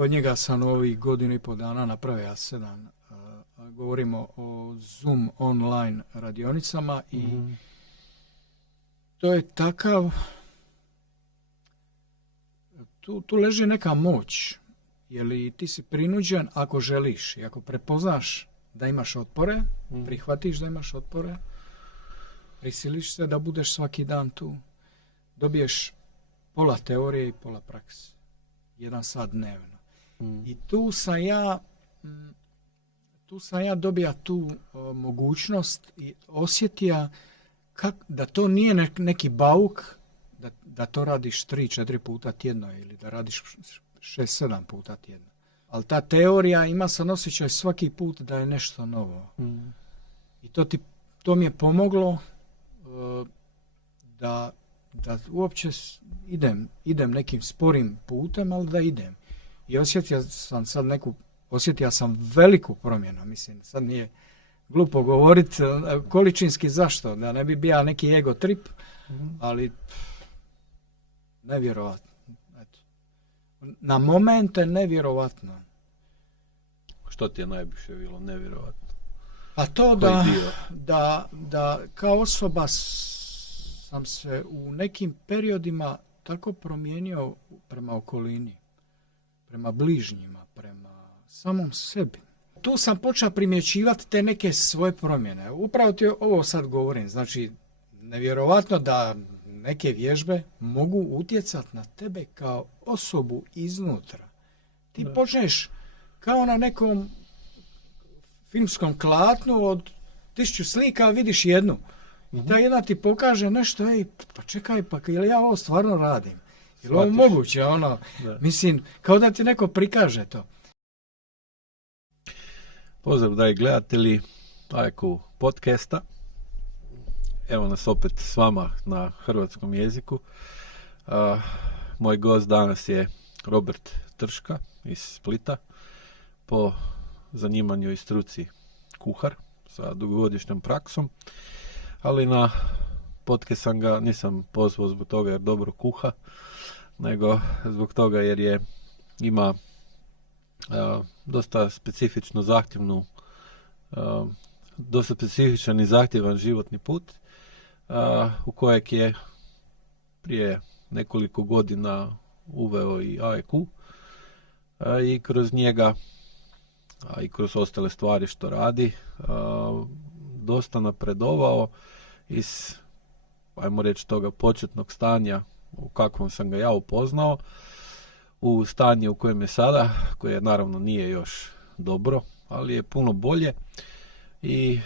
Kod njega sam ovih godinu i pol dana napravio 7. Govorimo o Zoom online radionicama i to je takav, tu leži neka moć. Je li ti si prinuđen ako želiš i ako prepoznaš da imaš otpore, prihvatiš da imaš otpore, prisiliš se da budeš svaki dan tu, dobiješ pola teorije i pola prakse. 1 sat dnevno. I tu sam ja dobija tu mogućnost i osjetija da to nije neki bauk, da to radiš 3-4 puta tjedno ili da radiš 6-7 puta tjedno. Ali ta teorija ima sam osjećaj svaki put da je nešto novo. I to mi je pomoglo da uopće idem nekim sporim putem, ali da idem. I osjetio sam veliku promjenu, mislim, sad nije glupo govoriti količinski zašto, da ne bi bio neki ego trip, ali nevjerovatno. Eto. Na momente nevjerovatno. Što ti je najviše bilo nevjerovatno? A to da kao osoba sam se u nekim periodima tako promijenio prema okolini, prema bližnjima, prema samom sebi. Tu sam počeo primjećivati te neke svoje promjene. Upravo ti ovo sad govorim. Znači, nevjerovatno da neke vježbe mogu utjecati na tebe kao osobu iznutra. Ti počneš kao na nekom filmskom klatnu od 1000 slika vidiš jednu. I ta jedna ti pokaže nešto, pa čekaj, pa je li ja ovo stvarno radim? Je li ovo moguće? Mislim, kao da ti neko prikaže to. Pozdrav dragi gledatelji AIQ podcasta. Evo nas opet s vama na hrvatskom jeziku. Moj gost danas je Robert Trška iz Splita, po zanimanju i struci kuhar sa dugogodišnjom praksom, ali na podcast sam ga nisam pozvao zbog toga jer dobro kuha, nego zbog toga jer ima dosta specifično zahtjevnu, dosta specifičan i zahtjevan životni put u kojeg je prije nekoliko godina uveo i AIQ i kroz njega i kroz ostale stvari što radi dosta napredovao iz, ajmo reći, toga početnog stanja u kakvom sam ga ja upoznao u stanje u kojem je sada, koje naravno nije još dobro, ali je puno bolje i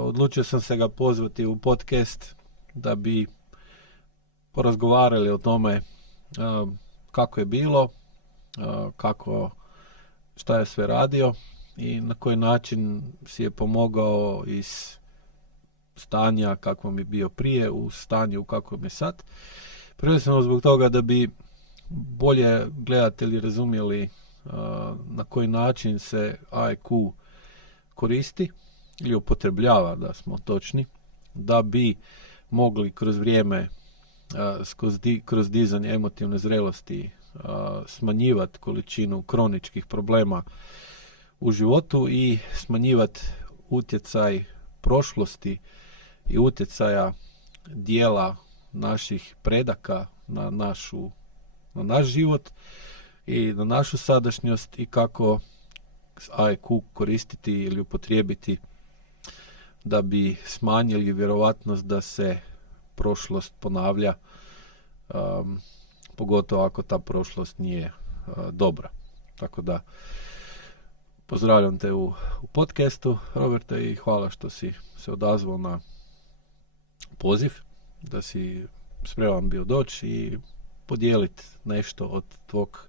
odlučio sam se ga pozvati u podcast da bi porazgovarali o tome kako je bilo, šta je sve radio i na koji način si je pomogao iz stanja kakvom je bio prije u stanje u kakvom je sad. Prvenstveno zbog toga da bi bolje gledatelji razumjeli na koji način se AIQ koristi ili upotrebljava, da smo točni, da bi mogli kroz vrijeme, kroz dizanje emotivne zrelosti smanjivati količinu kroničkih problema u životu i smanjivati utjecaj prošlosti i utjecaja dijela naših predaka na naš život i na našu sadašnjost i kako AIQ koristiti ili upotrijebiti da bi smanjili vjerovatnost da se prošlost ponavlja, pogotovo ako ta prošlost nije dobra. Tako da pozdravljam te u podcastu, Roberta, i hvala što si se odazvao na poziv, da si spreman bio doći i podijeliti nešto od tvog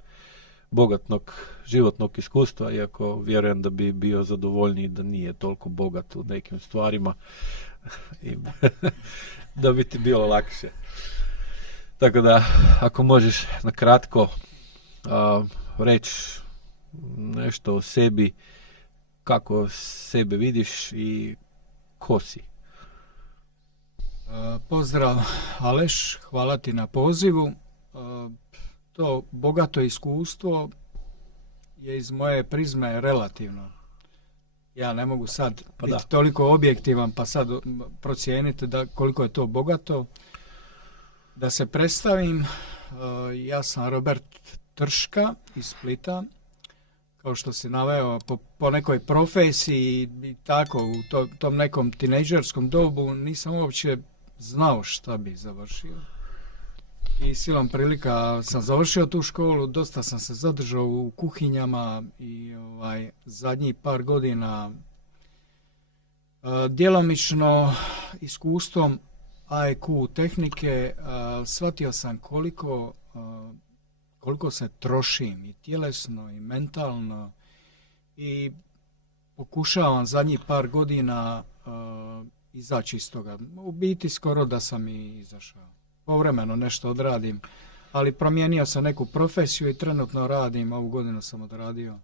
bogatnog životnog iskustva, iako vjerujem da bi bio zadovoljniji da nije toliko bogat u nekim stvarima i da bi ti bilo lakše. Tako da, ako možeš na kratko reći nešto o sebi, kako sebe vidiš i ko si. Pozdrav Aleš, hvala ti na pozivu. To bogato iskustvo je iz moje prizme relativno. Ja ne mogu sad Pa biti da. toliko objektivan pa sad procijeniti da koliko je to bogato. Da se predstavim, ja sam Robert Trška iz Splita, kao što si naveo, po nekoj profesiji i tako, u tom nekom tinejdžerskom dobu nisam uopće znao šta bi završio. I silom prilika sam završio tu školu, dosta sam se zadržao u kuhinjama i zadnjih par godina djelomično iskustvom AEQ tehnike shvatio sam koliko se trošim i tjelesno i mentalno i pokušavam zadnjih par godina izaći iz toga. U biti skoro da sam i izašao. Povremeno nešto odradim, ali promijenio sam neku profesiju i trenutno radim, ovu godinu sam odradio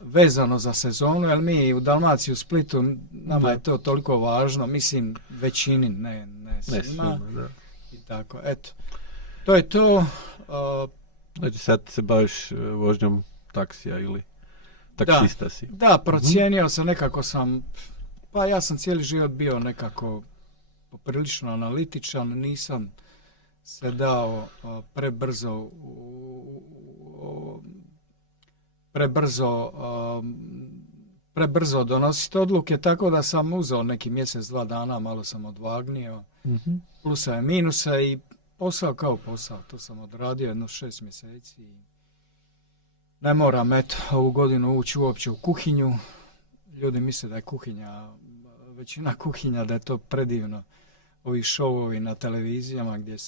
vezano za sezonu, jer mi u Dalmaciji, u Splitu, nama je to toliko važno, mislim većini, ne svima. Da. I tako, eto. To je to. Znači sad se baviš vožnjom taksija ili taksista si? Da, procijenio sam, nekako pa ja sam cijeli život bio nekako poprilično analitičan, nisam se dao prebrzo donositi odluke, tako da sam uzeo neki mjesec, 2 dana, malo sam odvagnio, plusa i minusa i posao kao posao, to sam odradio jedno 6 mjeseci. Ne moram, ovu godinu ući uopće u kuhinju. Ljudi misle da je većina kuhinja, da je to predivno. Ovi šovovi na televizijama gdje je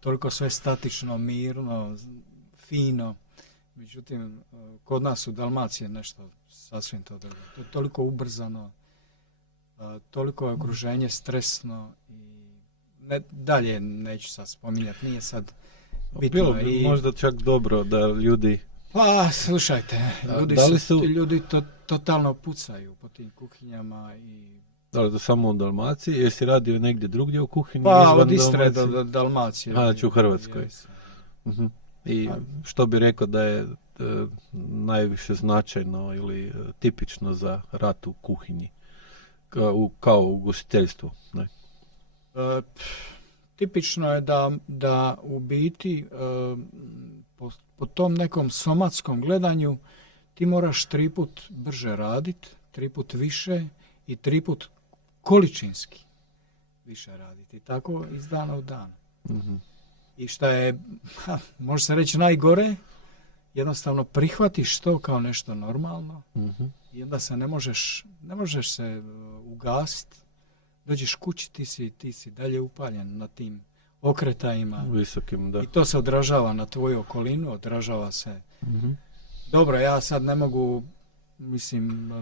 toliko sve statično, mirno, fino. Međutim, kod nas u Dalmaciji je nešto sasvim to drugo. To je toliko ubrzano, toliko je okruženje stresno i dalje neću sad spominjati, nije sad bitno. Bilo bi možda čak dobro da ljudi... Pa, slušajte, ljudi totalno pucaju po tim kuhinjama i... Da li to samo u Dalmaciji? Jesi radio negdje drugdje u kuhinji? Pa, od Istre do Dalmacije. Znači u Hrvatskoj. I što bi rekao da je najviše značajno ili tipično za rad u kuhinji? Kao u ugostiteljstvu? Ne? Tipično je da u biti po tom nekom somatskom gledanju ti moraš 3 put brže raditi, 3 put više i 3 put količinski više raditi. I tako iz dana u dan. I šta je, može se reći, najgore, jednostavno prihvatiš to kao nešto normalno i onda se ne možeš se ugasiti. Dođeš kući, ti si dalje upaljen na tim okretajima. Visokim, da. I to se odražava na tvoju okolinu, odražava se. Dobro, ja sad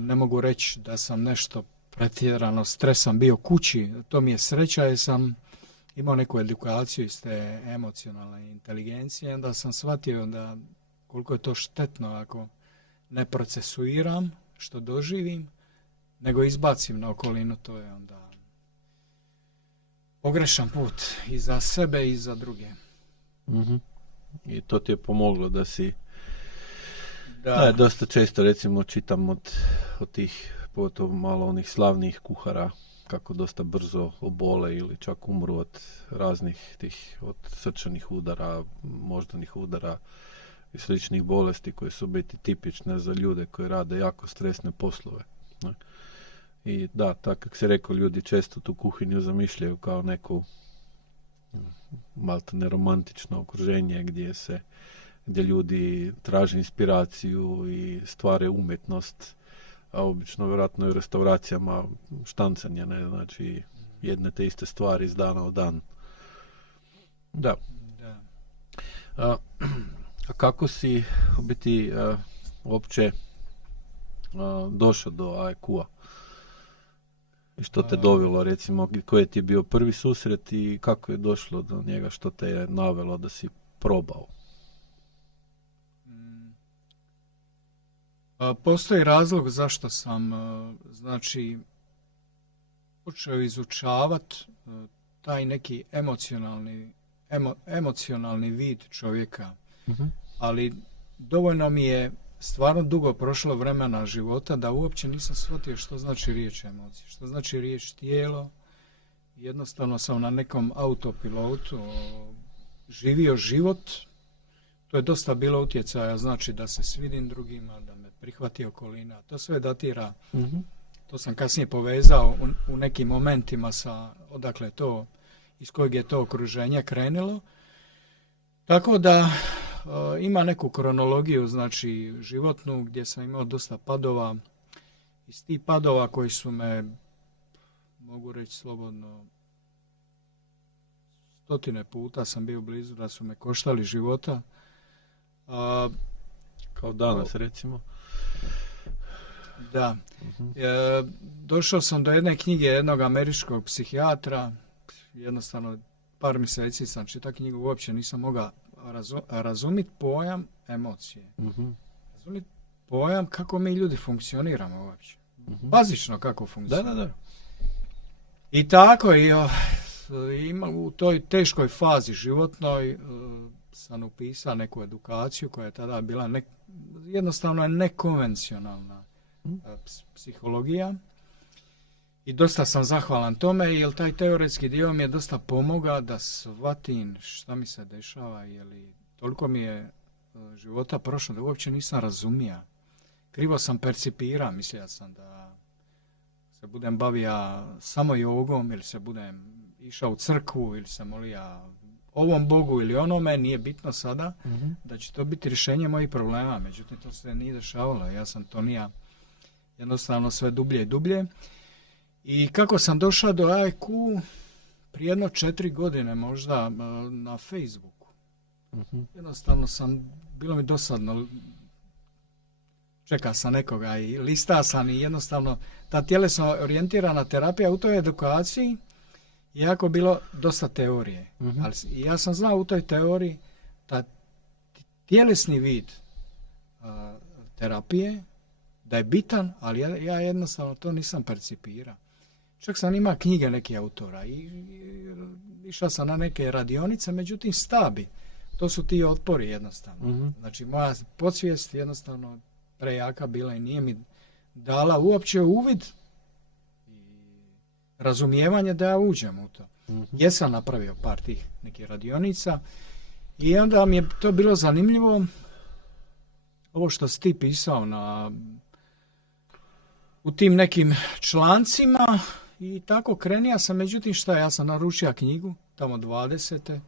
ne mogu reći da sam nešto pretjerano stresan bio kući. To mi je sreća jer sam imao neku edukaciju iz te emocionalne inteligencije. Onda sam shvatio da koliko je to štetno ako ne procesuiram što doživim, nego izbacim na okolinu, to je onda pogrešan put i za sebe i za druge. I to ti je pomoglo da si... Da, dosta često recimo čitam od tih, pogotovo malo onih slavnih kuhara, kako dosta brzo obole ili čak umru od raznih tih, od srčanih udara, moždanih udara i sličnih bolesti koje su biti tipične za ljude koji rade jako stresne poslove. I da, tako kako se rekao, ljudi često tu kuhinju zamišljaju kao neku maltene romantično okruženje gdje ljudi traže inspiraciju i stvare umjetnost, a obično vjerojatno i u restauracijama štancanje, ne, znači jedne te iste stvari iz dana u dan. Da. A kako si u biti uopće došao do AEQ-a? I što te dovelo, recimo, koji ti je bio prvi susret i kako je došlo do njega, što te je navelo da si probao? Postoji razlog zašto sam, počeo izučavati taj neki emocionalni vid čovjeka. Ali dovoljno mi je stvarno dugo prošlo vremena života da uopće nisam shvatio što znači riječ emocije, što znači riječ tijelo. Jednostavno sam na nekom autopilotu živio život. To je dosta bilo utjecaja, znači da se svidim drugima, da me prihvati okolina. To sve datira, to sam kasnije povezao u nekim momentima sa odakle to, iz kojeg je to okruženje krenulo. Tako da ima neku kronologiju, znači životnu, gdje sam imao dosta padova. Iz tih padova koji su me, mogu reći slobodno, 100 puta sam bio blizu da su me koštali života. Kao danas, recimo. Da. Došao sam do jedne knjige jednog američkog psihijatra. Jednostavno, par mjeseci sam čitao knjigu, uopće nisam mogao razumjeti pojam emocije. Razumjeti pojam kako mi ljudi funkcioniramo uopće. Bazično kako funkcioniramo. Da. I tako, u toj teškoj fazi životnoj sam upisao neku edukaciju koja je tada bila jednostavno nekonvencionalna psihologija. I dosta sam zahvalan tome, jer taj teoretski dio mi je dosta pomogao da shvatim šta mi se dešava, jer toliko mi je života prošlo da uopće nisam razumio. Krivo sam percipirao, mislio sam da se budem bavio samo jogom, ili se budem išao u crkvu, ili se molio ovom Bogu ili onome, nije bitno sada, da će to biti rješenje mojih problema. Međutim, to se nije dešavalo. Ja sam tonija jednostavno sve dublje i dublje. I kako sam došao do AIQ, prije 4 godine možda na Facebooku. Jednostavno bilo mi dosadno, čeka sam nekoga i lista sam i jednostavno ta tjelesno orijentirana terapija u toj edukaciji je jako bilo dosta teorije. Ali ja sam znao u toj teoriji da tjelesni vid terapije da je bitan, ali ja jednostavno to nisam percipirao. Čak sam imao knjige nekih autora i išao sam na neke radionice, međutim stabi. To su ti otpori jednostavno. Znači moja podsvijest jednostavno prejaka bila i nije mi dala uopće uvid i razumijevanje da ja uđem u to. Jesam napravio par tih nekih radionica i onda mi je to bilo zanimljivo. Ovo što si ti pisao u tim nekim člancima i tako krenija sam, međutim ja sam naručio knjigu tamo 20.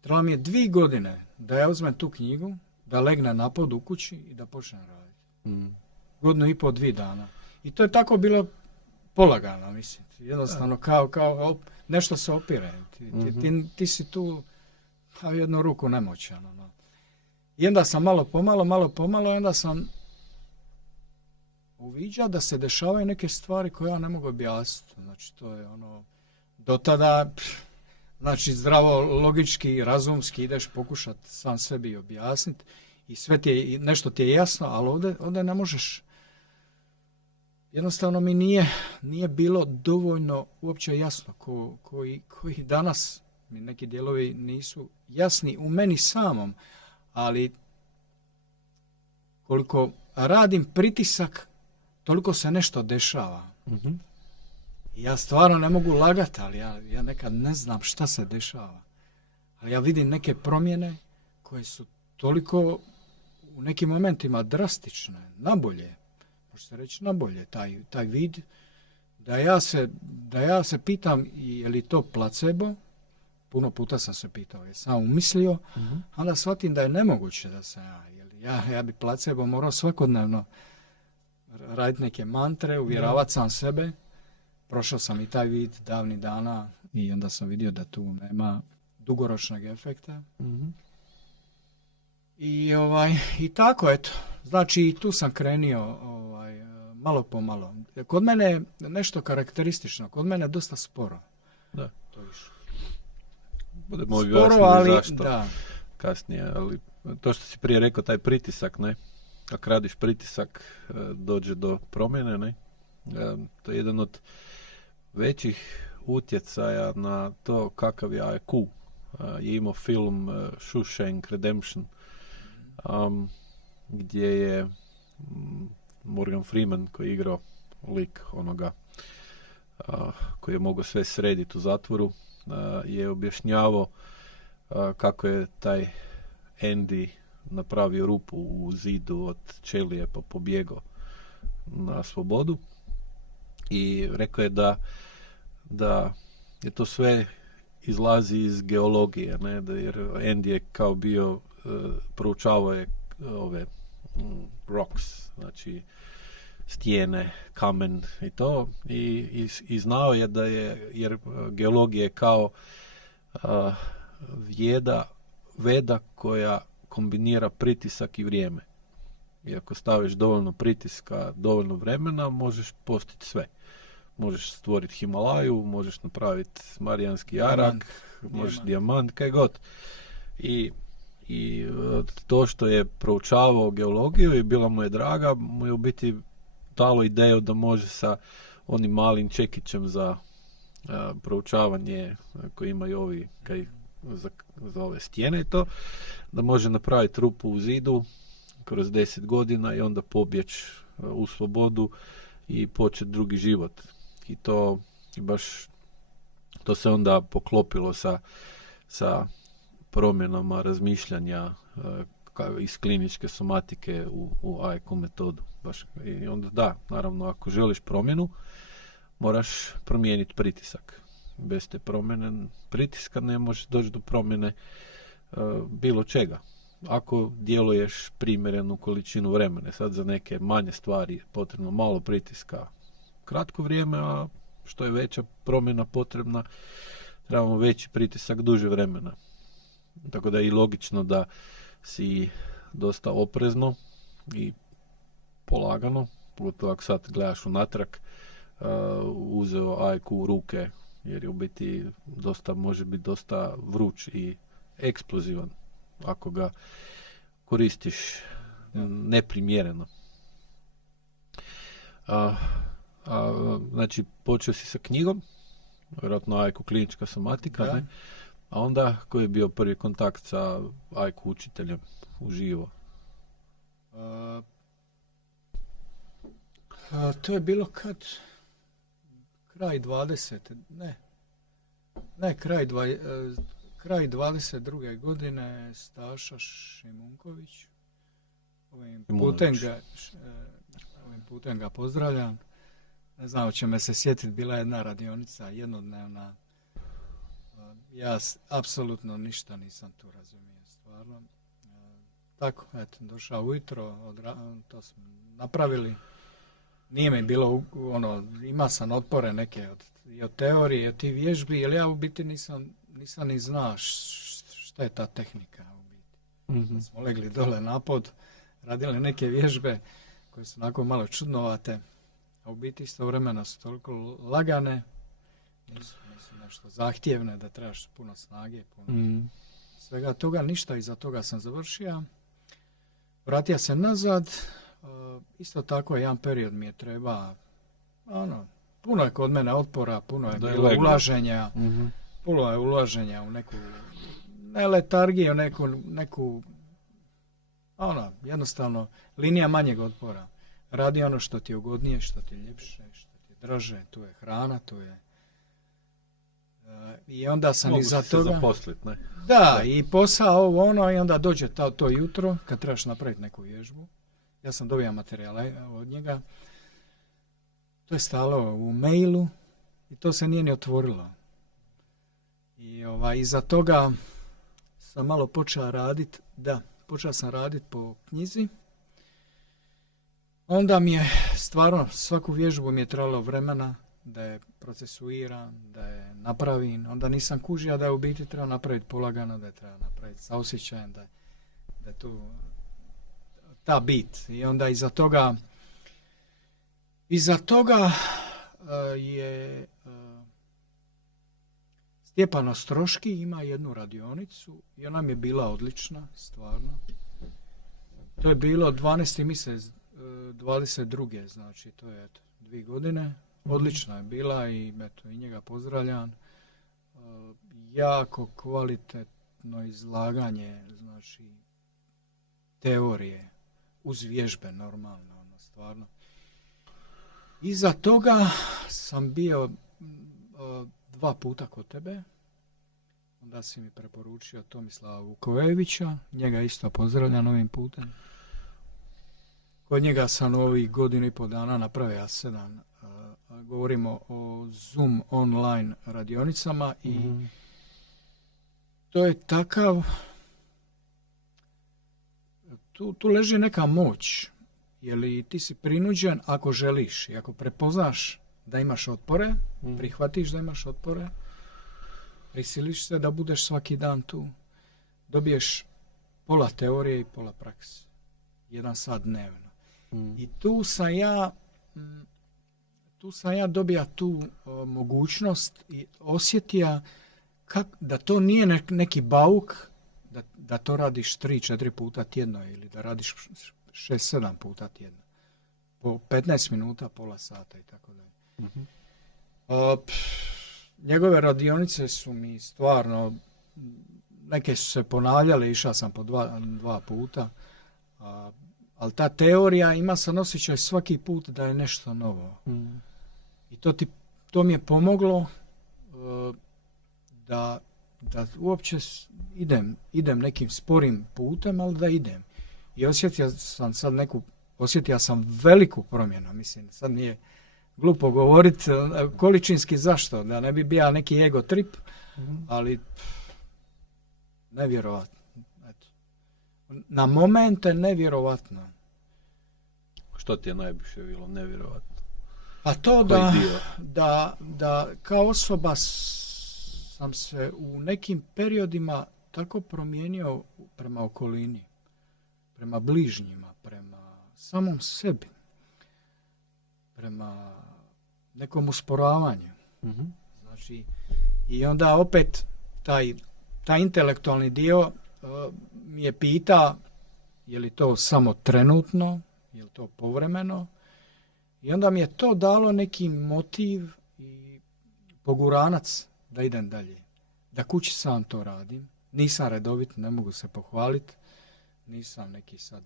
Trebalo mi je 2 godine da ja uzmem tu knjigu, da legne na pod u kući i da počnem raditi. 1,5 godinu, 2 dana. I to je tako bilo polagano, mislim. Jednostavno kao nešto se opire. Ti si tu jednu ruku nemoćan. I onda sam malo pomalo, i onda sam uviđao da se dešavaju neke stvari koje ja ne mogu objasniti. Znači, to je do tada, znači, zdravo, logički, razumski ideš pokušati sam sebi objasniti i sve nešto ti je jasno, ali ovdje ne možeš. Jednostavno mi nije bilo dovoljno uopće jasno koji danas mi neki dijelovi nisu jasni u meni samom, ali koliko radim pritisak, toliko se nešto dešava. Ja stvarno ne mogu lagati, ali ja nekad ne znam šta se dešava. Ali ja vidim neke promjene koje su toliko u nekim momentima drastične, nabolje. Može se reći nabolje, taj vid, da ja se pitam je li to placebo. Puno puta sam se pitao, je sam umislio, onda shvatim da je nemoguće da se ja bi placebo morao svakodnevno raditi neke mantre, uvjeravati sam sebe. Prošao sam i taj vid davnih dana i onda sam vidio da tu nema dugoročnog efekta. I tako, eto. Znači, tu sam krenio malo po malo. Kod mene je nešto karakteristično, kod mene je dosta sporo. Da. To išlo. Budemo objasnili zašto da. Kasnije, ali to što si prije rekao, taj pritisak, ne? Ako radiš pritisak, dođe do promjene, ne? To je jedan od većih utjecaja na to kakav je IQ. Je imao film Shawshank Redemption, gdje je Morgan Freeman koji je igrao lik onoga koji je mogao sve srediti u zatvoru, je objašnjavao kako je taj Andy napravio rupu u zidu od ćelije pa pobjegao na slobodu i rekao je da je to sve izlazi iz geologije, ne? Jer Andy je kao bio proučavao je ove rocks, znači stijene, kamen i to i znao je da je, jer geologija je kao veda koja kombinira pritisak i vrijeme. I ako staviš dovoljno pritiska, dovoljno vremena, možeš postići sve. Možeš stvoriti Himalaju, možeš napraviti Marijanski jarak, možeš dijamant, kaj god. I to što je proučavao geologiju i bila mu je draga, mu je u biti dalo ideju da može sa onim malim čekićem za proučavanje koji imaju ovi za ove stijene i to, da može napraviti rupu u zidu kroz 10 godina i onda pobjeći u slobodu i početi drugi život. I to baš to se onda poklopilo sa promjenama razmišljanja iz kliničke somatike u AIQ metodu. Baš. I onda da, naravno, ako želiš promjenu, moraš promijeniti pritisak. Bez te promjene pritiska ne možeš doći do promjene bilo čega. Ako djeluješ primjerenu količinu vremena, sad za neke manje stvari je potrebno malo pritiska kratko vrijeme, a što je veća promjena potrebna, trebamo veći pritisak duže vremena. Tako da je i logično da si dosta oprezno i polagano, pogotovo ako sad gledaš unatrag, uzeo AIQ u ruke, jer je u biti može biti dosta vruć i eksplozivan ako ga koristiš neprimjereno. Znači, počeo si sa knjigom, vjerojatno AIQ klinička somatika, ne? A onda koji je bio prvi kontakt sa AIQ učiteljem uživo? To je bilo kraj 20. Kraj 22. godine Staša Šimunković. Ovim putem ga pozdravljam. Ne znam, će me se sjetiti, bila je jedna radionica jednodnevna. Ja apsolutno ništa nisam tu razumio, stvarno. Tako, eto, došao ujutro, to smo napravili. Nije mi bilo, ima sam otpore neke od teorije, i od tih vježbi, jer ja u biti nisam ni znao šta je ta tehnika u biti. Mm-hmm. Smo legli dole na pod, radili neke vježbe koje su onako malo čudnovate, a u biti istovremeno su toliko lagane, nisu nešto zahtjevne da trebaš puno snage, svega toga, ništa, iza toga sam završio. Vratio se nazad, isto tako jedan period mi je treba, puno je kod mene otpora, puno je bilo ulaženja, puno je ulaženja u neku, ne letargiju, neku jednostavno linija manjeg otpora. Radi ono što ti je ugodnije, što ti je ljepše, što ti je draže, tu je hrana, tu je i onda sam iza toga... Mogu se zaposliti, ne? Da, i posao i onda dođe to jutro kad trebaš napraviti neku vježbu. Ja sam dobio materijale od njega. To je stalo u mailu i to se nije ni otvorilo. I iza toga sam malo počeo raditi, počeo sam raditi po knjizi. Onda mi je stvarno svaku vježbu mi je trebalo vremena da je procesuiram, da je napravim. Onda nisam kužio da je u biti treba napraviti polagano, da je treba napraviti sa osjećajem, da je tu ta bit. I onda iza toga je Stjepan Ostroški ima jednu radionicu i ona mi je bila odlična, stvarno. To je bilo 12. mjesec 22. znači to je 2 godine. Odlična je bila i i njega pozdravljam. Jako kvalitetno izlaganje, znači teorije uz vježbe normalno, ono, stvarno. Iza toga sam bio 2 puta kod tebe. Onda si mi preporučio Tomislava Vukojevića, njega isto pozdravljam ovim putem. Kod njega sam ovih 1.5 dana napravio A7. Govorimo o Zoom online radionicama i to je takav, tu leži neka moć, jer ti si prinuđen ako želiš i ako prepoznaš da imaš otpore, prihvatiš da imaš otpore, prisiliš se da budeš svaki dan tu, dobiješ pola teorije i pola prakse, 1 sat dnevno. I tu sam ja dobija tu mogućnost i osjetija da to nije neki bauk, da to radiš 3-4 puta tjedno ili da radiš 6-7 puta tjedno. Po 15 minuta, pola sata i tako dalje. Njegove radionice su mi stvarno, neke su se ponavljale, išao sam po 2 puta, ali ta teorija ima sam osjećaj svaki put da je nešto novo. I to mi je pomoglo da uopće idem nekim sporim putem, ali da idem. I osjetio sam veliku promjenu, mislim, sad nije glupo govoriti količinski zašto, da ne bi bio neki ego trip, ali nevjerovatno. Eto. Na momente nevjerovatno. Što ti je najviše bilo nevjerovatno? A to da kao osoba sam se u nekim periodima tako promijenio prema okolini, prema bližnjima, prema samom sebi, prema nekom usporavanju. Znači, i onda opet taj intelektualni dio mi je pita je li to samo trenutno, je li to povremeno, i onda mi je to dalo neki motiv i poguranac da idem dalje. Da kući sam to radim. Nisam redovit, ne mogu se pohvaliti. Nisam neki sad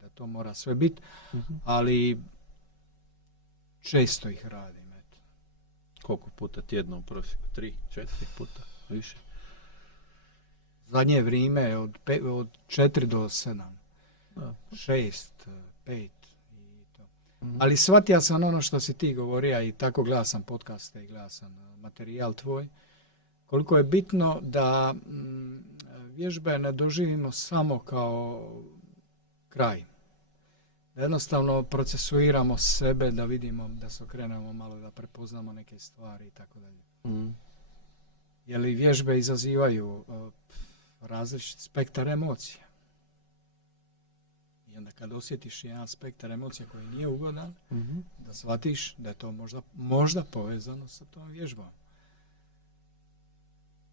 da to mora sve biti, ali često ih radim. Eto. Koliko puta tjedno u prosjeku? 3-4 puta? Više? Zadnje vrijeme od 4 do 7. 6, 5. Ali shvatio sam ono što si ti govorio i tako gledao sam podcaste i gledao sam materijal tvoj, koliko je bitno da vježbe ne doživimo samo kao kraj. Da jednostavno procesuiramo sebe, da vidimo, da se okrenemo malo, da prepoznamo neke stvari i tako dalje. Jer vježbe izazivaju različit spektar emocija. I onda kad osjetiš jedan spektar emocija koji nije ugodan, da shvatiš da je to možda povezano sa tom vježbom.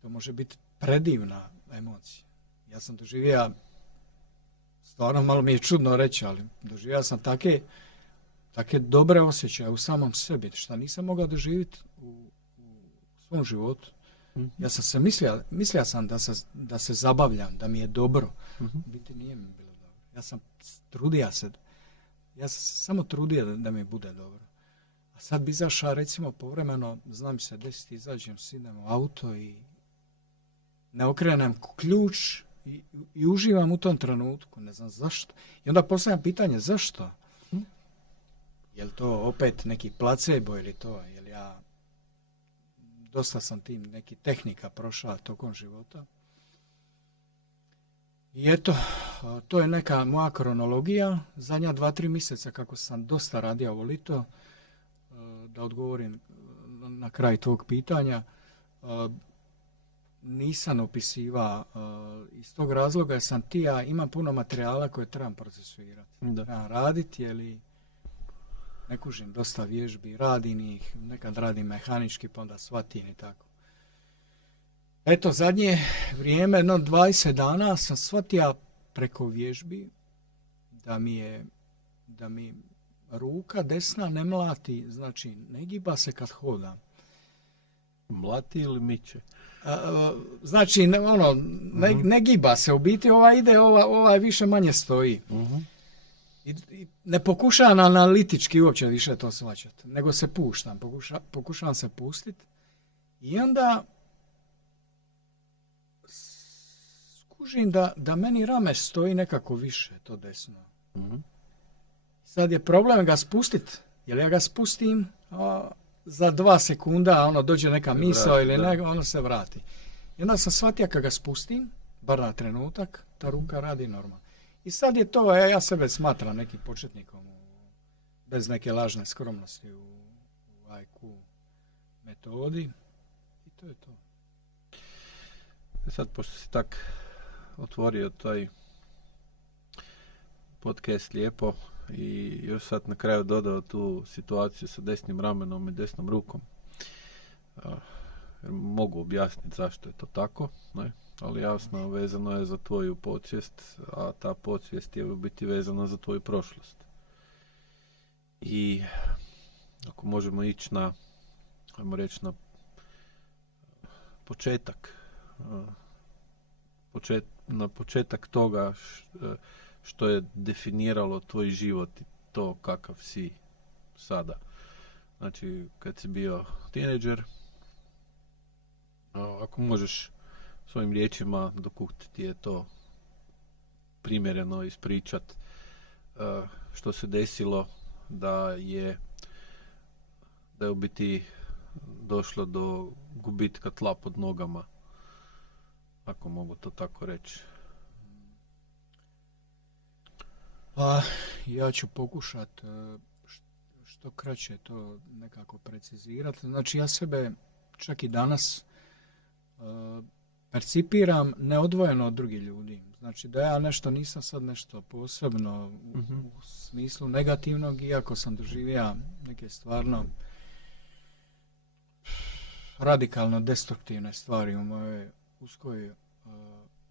To može biti predivna emocija. Ja sam doživio, stvarno malo mi je čudno reći, ali doživio sam take dobre osjećaje u samom sebi, što nisam mogao doživjeti u svom životu. Ja sam se mislio sam da se zabavljam, da mi je dobro. Biti nije mi bilo dobro. Ja sam samo trudio da mi bude dobro. A sad bi izašao, recimo, povremeno, znam se desiti, izađem, sidnem u auto i ne okrenem ključ i uživam u tom trenutku, ne znam zašto. I onda postavljam pitanje, zašto? Je li to opet neki placebo ili to? Jer ja dosta sam tim neki tehnika prošao tokom života. I eto, to je neka moja kronologija. Zadnja 2-3 mjeseca kako sam dosta radio ovo lito, da odgovorim na kraj tvog pitanja, nisam opisivao iz tog razloga jer sam imam puno materijala koje trebam procesuirati. Trebam raditi, jer ne kužim dosta vježbi, radim ih, nekad radim mehanički, pa onda shvatim i tako. Eto, zadnje vrijeme, 20 dana sam shvatio preko vježbi da mi ruka desna ne mlati, znači ne giba se kad hodam. Mlati ili miče? Znači, ne giba se, u biti ova više manje stoji. I ne pokušavam analitički uopće više to shvaćati, nego se puštam, pokušavam se pustiti i onda skužim da meni rame stoji nekako više, to desno. Sad je problem ga spustiti, jer ja ga spustim, za 2 sekunda dođe neka misao ili ono se vrati. I onda sam shvatio kad ga spustim, bar na trenutak, ta ruka radi normalno. I sad je to, ja sebe smatram nekim početnikom, bez neke lažne skromnosti u IQ metodi. I to je to. Sad, pošto si tak otvorio taj podcast lijepo i još sad na kraju dodao tu situaciju sa desnim ramenom i desnom rukom, mogu objasniti zašto je to tako, ne? Ali jasno vezano je za tvoju podsvijest, a ta podsvijest je u biti vezana za tvoju prošlost. I ako možemo ići na, ajmo reći, na početak toga što je definiralo tvoj život i to kakav si sada. Znači, kad si bio tineđer, ako možeš svojim riječima, dok ti je to primjereno ispričat, što se desilo da je u biti došlo do gubitka tla pod nogama, ako mogu to tako reći. Pa, ja ću pokušat što kraće to nekako precizirati. Znači, ja sebe čak i danas percipiram neodvojeno od drugih ljudi. Znači, da ja nisam sad nešto posebno u smislu negativnog, iako sam doživio neke stvarno radikalno destruktivne stvari u mojoj uskoj,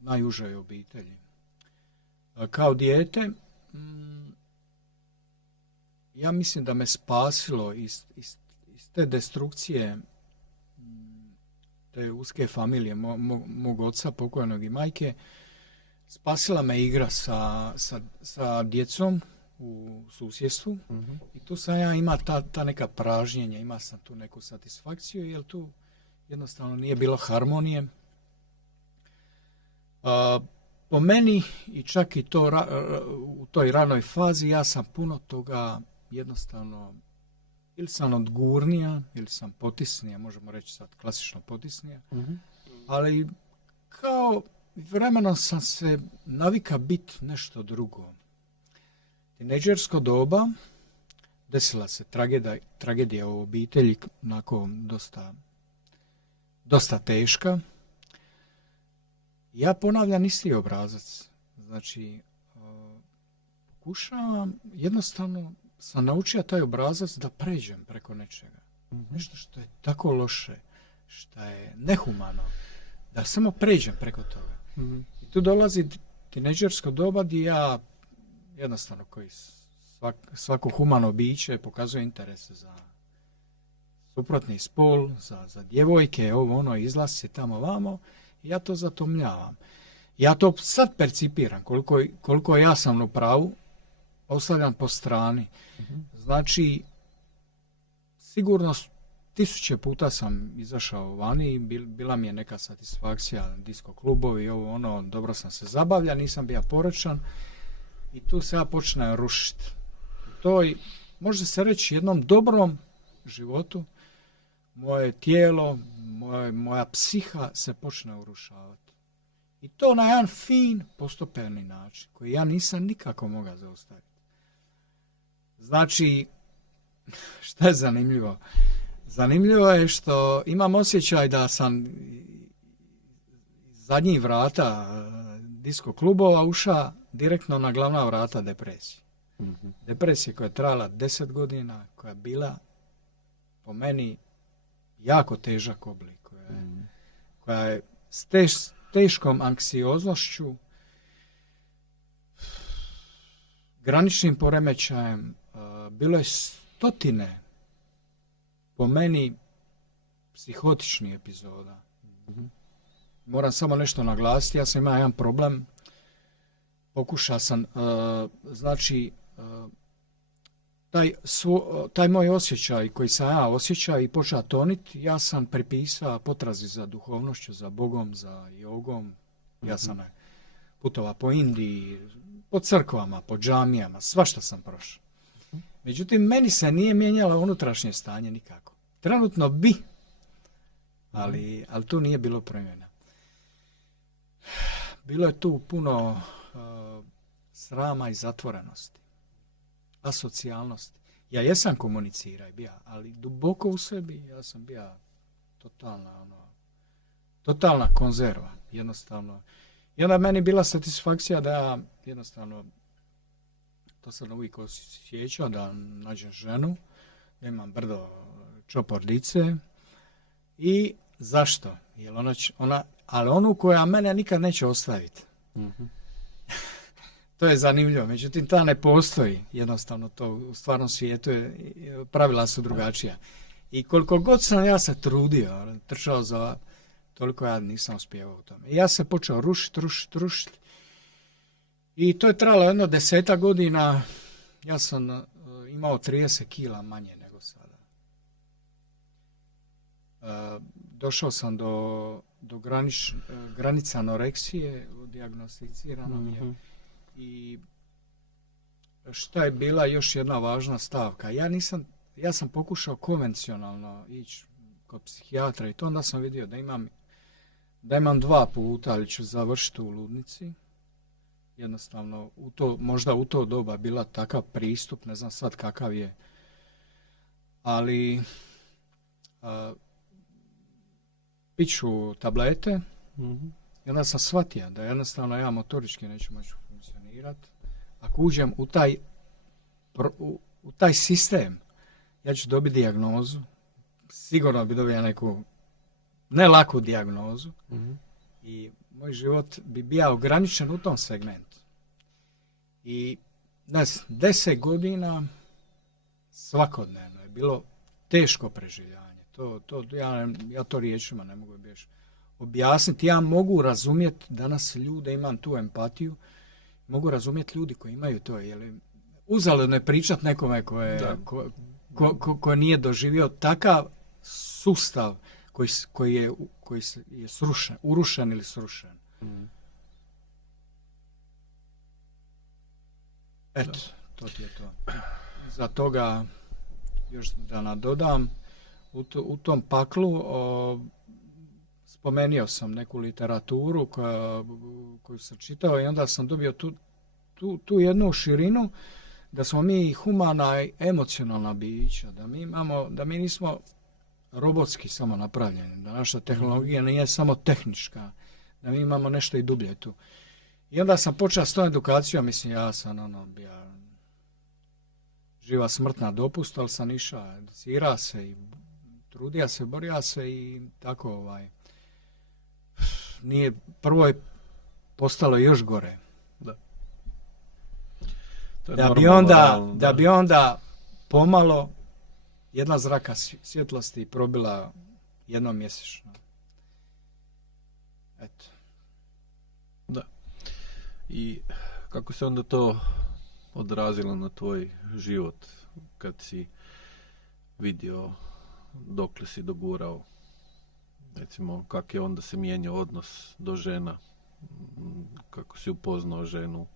najužoj obitelji. Kao dijete, ja mislim da me spasilo iz te destrukcije, te uske familije mog oca, pokojnog, i majke, spasila me igra sa djecom u susjedstvu. I tu sam ja ima ta neka pražnjenja, ima sam tu neku satisfakciju, jer tu jednostavno nije bilo harmonije. Po meni, i čak i to u toj ranoj fazi, ja sam puno toga jednostavno, ili sam odgurnija, ili sam potisnija, možemo reći sad klasično potisnija, ali kao vremenom sam se navika biti nešto drugo. Tinejdžersko doba, desila se tragedija u obitelji, onako dosta teška. Ja ponavljam isti obrazac. Znači, pokušavam, jednostavno sam naučio taj obrazac da pređem preko nečega. Nešto što je tako loše, što je nehumano, da samo pređem preko toga. I tu dolazi tinejdžersko doba gdje ja jednostavno, koji svako humano biće, pokazuje interese za suprotni spol, za djevojke, izlasci tamo vamo, i ja to zatomljavam. Ja to sad percipiram, koliko ja sam u pravu, ostavljam po strani. Znači, sigurno 1000 puta sam izašao vani i bila mi je neka satisfakcija, disko klubovi, dobro sam se zabavljao, nisam bio poročan, i tu se ja počnem rušiti. To je, može se reći, jednom dobrom životu moje tijelo, moja psiha se počne urušavati. I to na jedan fin, postepeni način, koji ja nisam nikako mogao zaustaviti. Znači, šta je zanimljivo? Zanimljivo je što imam osjećaj da sam zadnjih vrata disko klubova ušao direktno na glavna vrata depresije. Depresija koja je trajala 10 godina, koja je bila po meni jako težak oblik, koja je s teškom anksioznošću, graničnim poremećajem, bilo je stotine po meni psihotičnih epizoda. Moram samo nešto naglasiti, ja sam imao jedan problem. Pokušao sam, taj moj osjećaj koji sam ja osjećao i počeo toniti, ja sam pripisao potrazi za duhovnošću, za Bogom, za jogom. Ja sam putovao po Indiji, po crkvama, po džamijama, svašta sam prošao. Međutim, meni se nije mijenjalo unutrašnje stanje nikako. Trenutno bi, ali tu nije bilo promjena. Bilo je tu puno srama i zatvorenosti, asocijalnosti. Ja jesam komunicirao, ali duboko u sebi ja sam bio totalna konzerva, jednostavno. I onda meni bila satisfakcija da ja jednostavno, to sam uvijek osjećao, da nađem ženu, da imam brdo čopordice. I zašto? Jer ali onu koja mene nikad neće ostaviti. Mm-hmm. To je zanimljivo, međutim ta ne postoji, jednostavno to u stvarnom svijetu pravila su drugačija. I koliko god sam ja se trudio, trčao za toliko ja nisam uspjevao u tome. I ja se počeo rušiti. I to je trajalo jedno 10 godina, ja sam imao 30 kila manje nego sada. Došao sam do granica anoreksije, dijagnosticirano mi je. I šta je bila još jedna važna stavka? Ja sam pokušao konvencionalno ići kod psihijatra i to onda sam vidio da imam 2 puta, ali ću završiti u ludnici. Jednostavno, možda u to doba bila takav pristup, ne znam sad kakav je, ali piću tablete. Mm-hmm. I onda sam shvatio da jednostavno ja motorički neću moći funkcionirati. Ako uđem u taj sistem, ja ću dobiti dijagnozu. Sigurno bi dobio neku ne laku dijagnozu. Mm-hmm. I moj život bi bio ograničen u tom segmentu. I 10 godina svakodnevno je bilo teško preživljanje. Ja to riječima ne mogu još objasniti. Ja mogu razumjeti danas ljude, imam tu empatiju, mogu razumjeti ljudi koji imaju to. Uzaludno je pričat nekome ko nije doživio takav sustav koji je srušen, urušen ili srušen. Mm. Eto, to ti je to. Za toga, još da nadodam, u tom paklu spomenuo sam neku literaturu koju sam čitao i onda sam dobio tu jednu širinu da smo mi humana i emocionalna bića, da mi nismo robotski samo napravljeni, da naša tehnologija nije samo tehnička, da mi imamo nešto i dublje tu. I onda sam počeo s tom edukacijom, mislim, ja sam bio živa smrtna dopust, ali sam išao, educirao se i trudio se, borio se i tako nije, prvo je postalo još gore. Da bi onda pomalo jedna zraka svjetlosti probila jednom mjesečno. Eto. Da. I kako se onda to odrazilo na tvoj život kad si vidio dokle si dogurao? Recimo, kako je onda se mijenjao odnos do žena? Kako si upoznao ženu?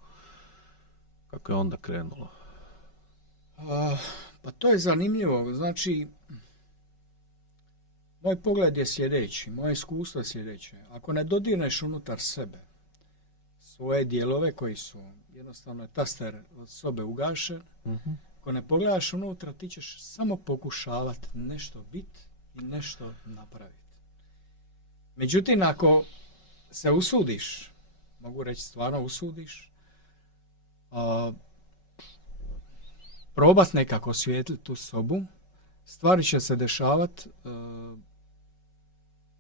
Kako je onda krenulo? Pa to je zanimljivo. Znači, moj pogled je sljedeći, moje iskustvo je sljedeće. Ako ne dodirneš unutar sebe svoje dijelove koji su jednostavno je taster od sobe ugašen, uh-huh. Ako ne pogledaš unutra, ti ćeš samo pokušavati nešto biti i nešto napraviti. Međutim, ako se usudiš, mogu reći stvarno usudiš, probat nekako osvijetliti tu sobu, stvari će se dešavati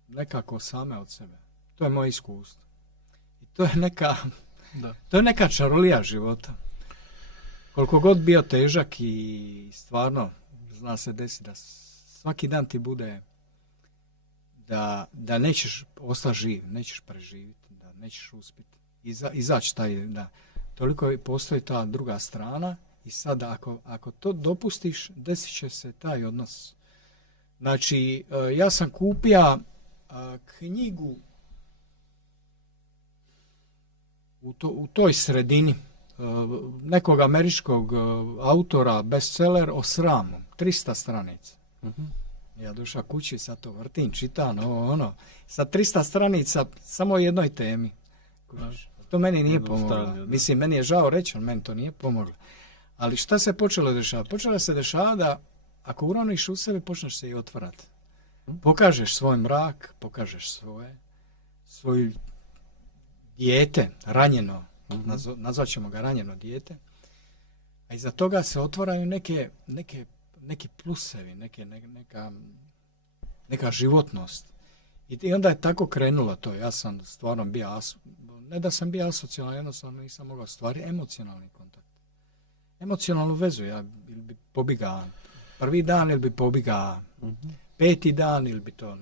nekako same od sebe. To je moje iskustvo. I to je neka čarolija života. Koliko god bio težak i stvarno zna se desiti da svaki dan ti bude da nećeš ostati živ, nećeš preživjeti, da nećeš uspjeti izaći da. Toliko postoji ta druga strana i sad ako to dopustiš, desit će se taj odnos. Znači, ja sam kupio knjigu u toj sredini nekog američkog autora, bestseller o sramu, 300 stranica. Ja došao kući, sad to vrtim, čitam, sa 300 stranica samo o jednoj temi. To meni nije pomoglo. Mislim, meni je žao reći, ali meni to nije pomoglo. Ali šta se počelo dešavati? Počelo se dešavati da ako uroniš u sebe, počneš se i otvarati. Pokažeš svoj mrak, pokažeš svoje dijete, ranjeno, nazvat ga ranjeno dijete, a iza toga se otvaraju neki plusevi, neka životnost. I onda je tako krenulo to. Ja sam stvarno bio, ne da sam bio asocijalan, jednostavno nisam mogao stvariti emocionalni kontakt. Emocionalnu vezu, ja ili bi pobjegao prvi dan ili bi pobjegao 5. dan ili bi to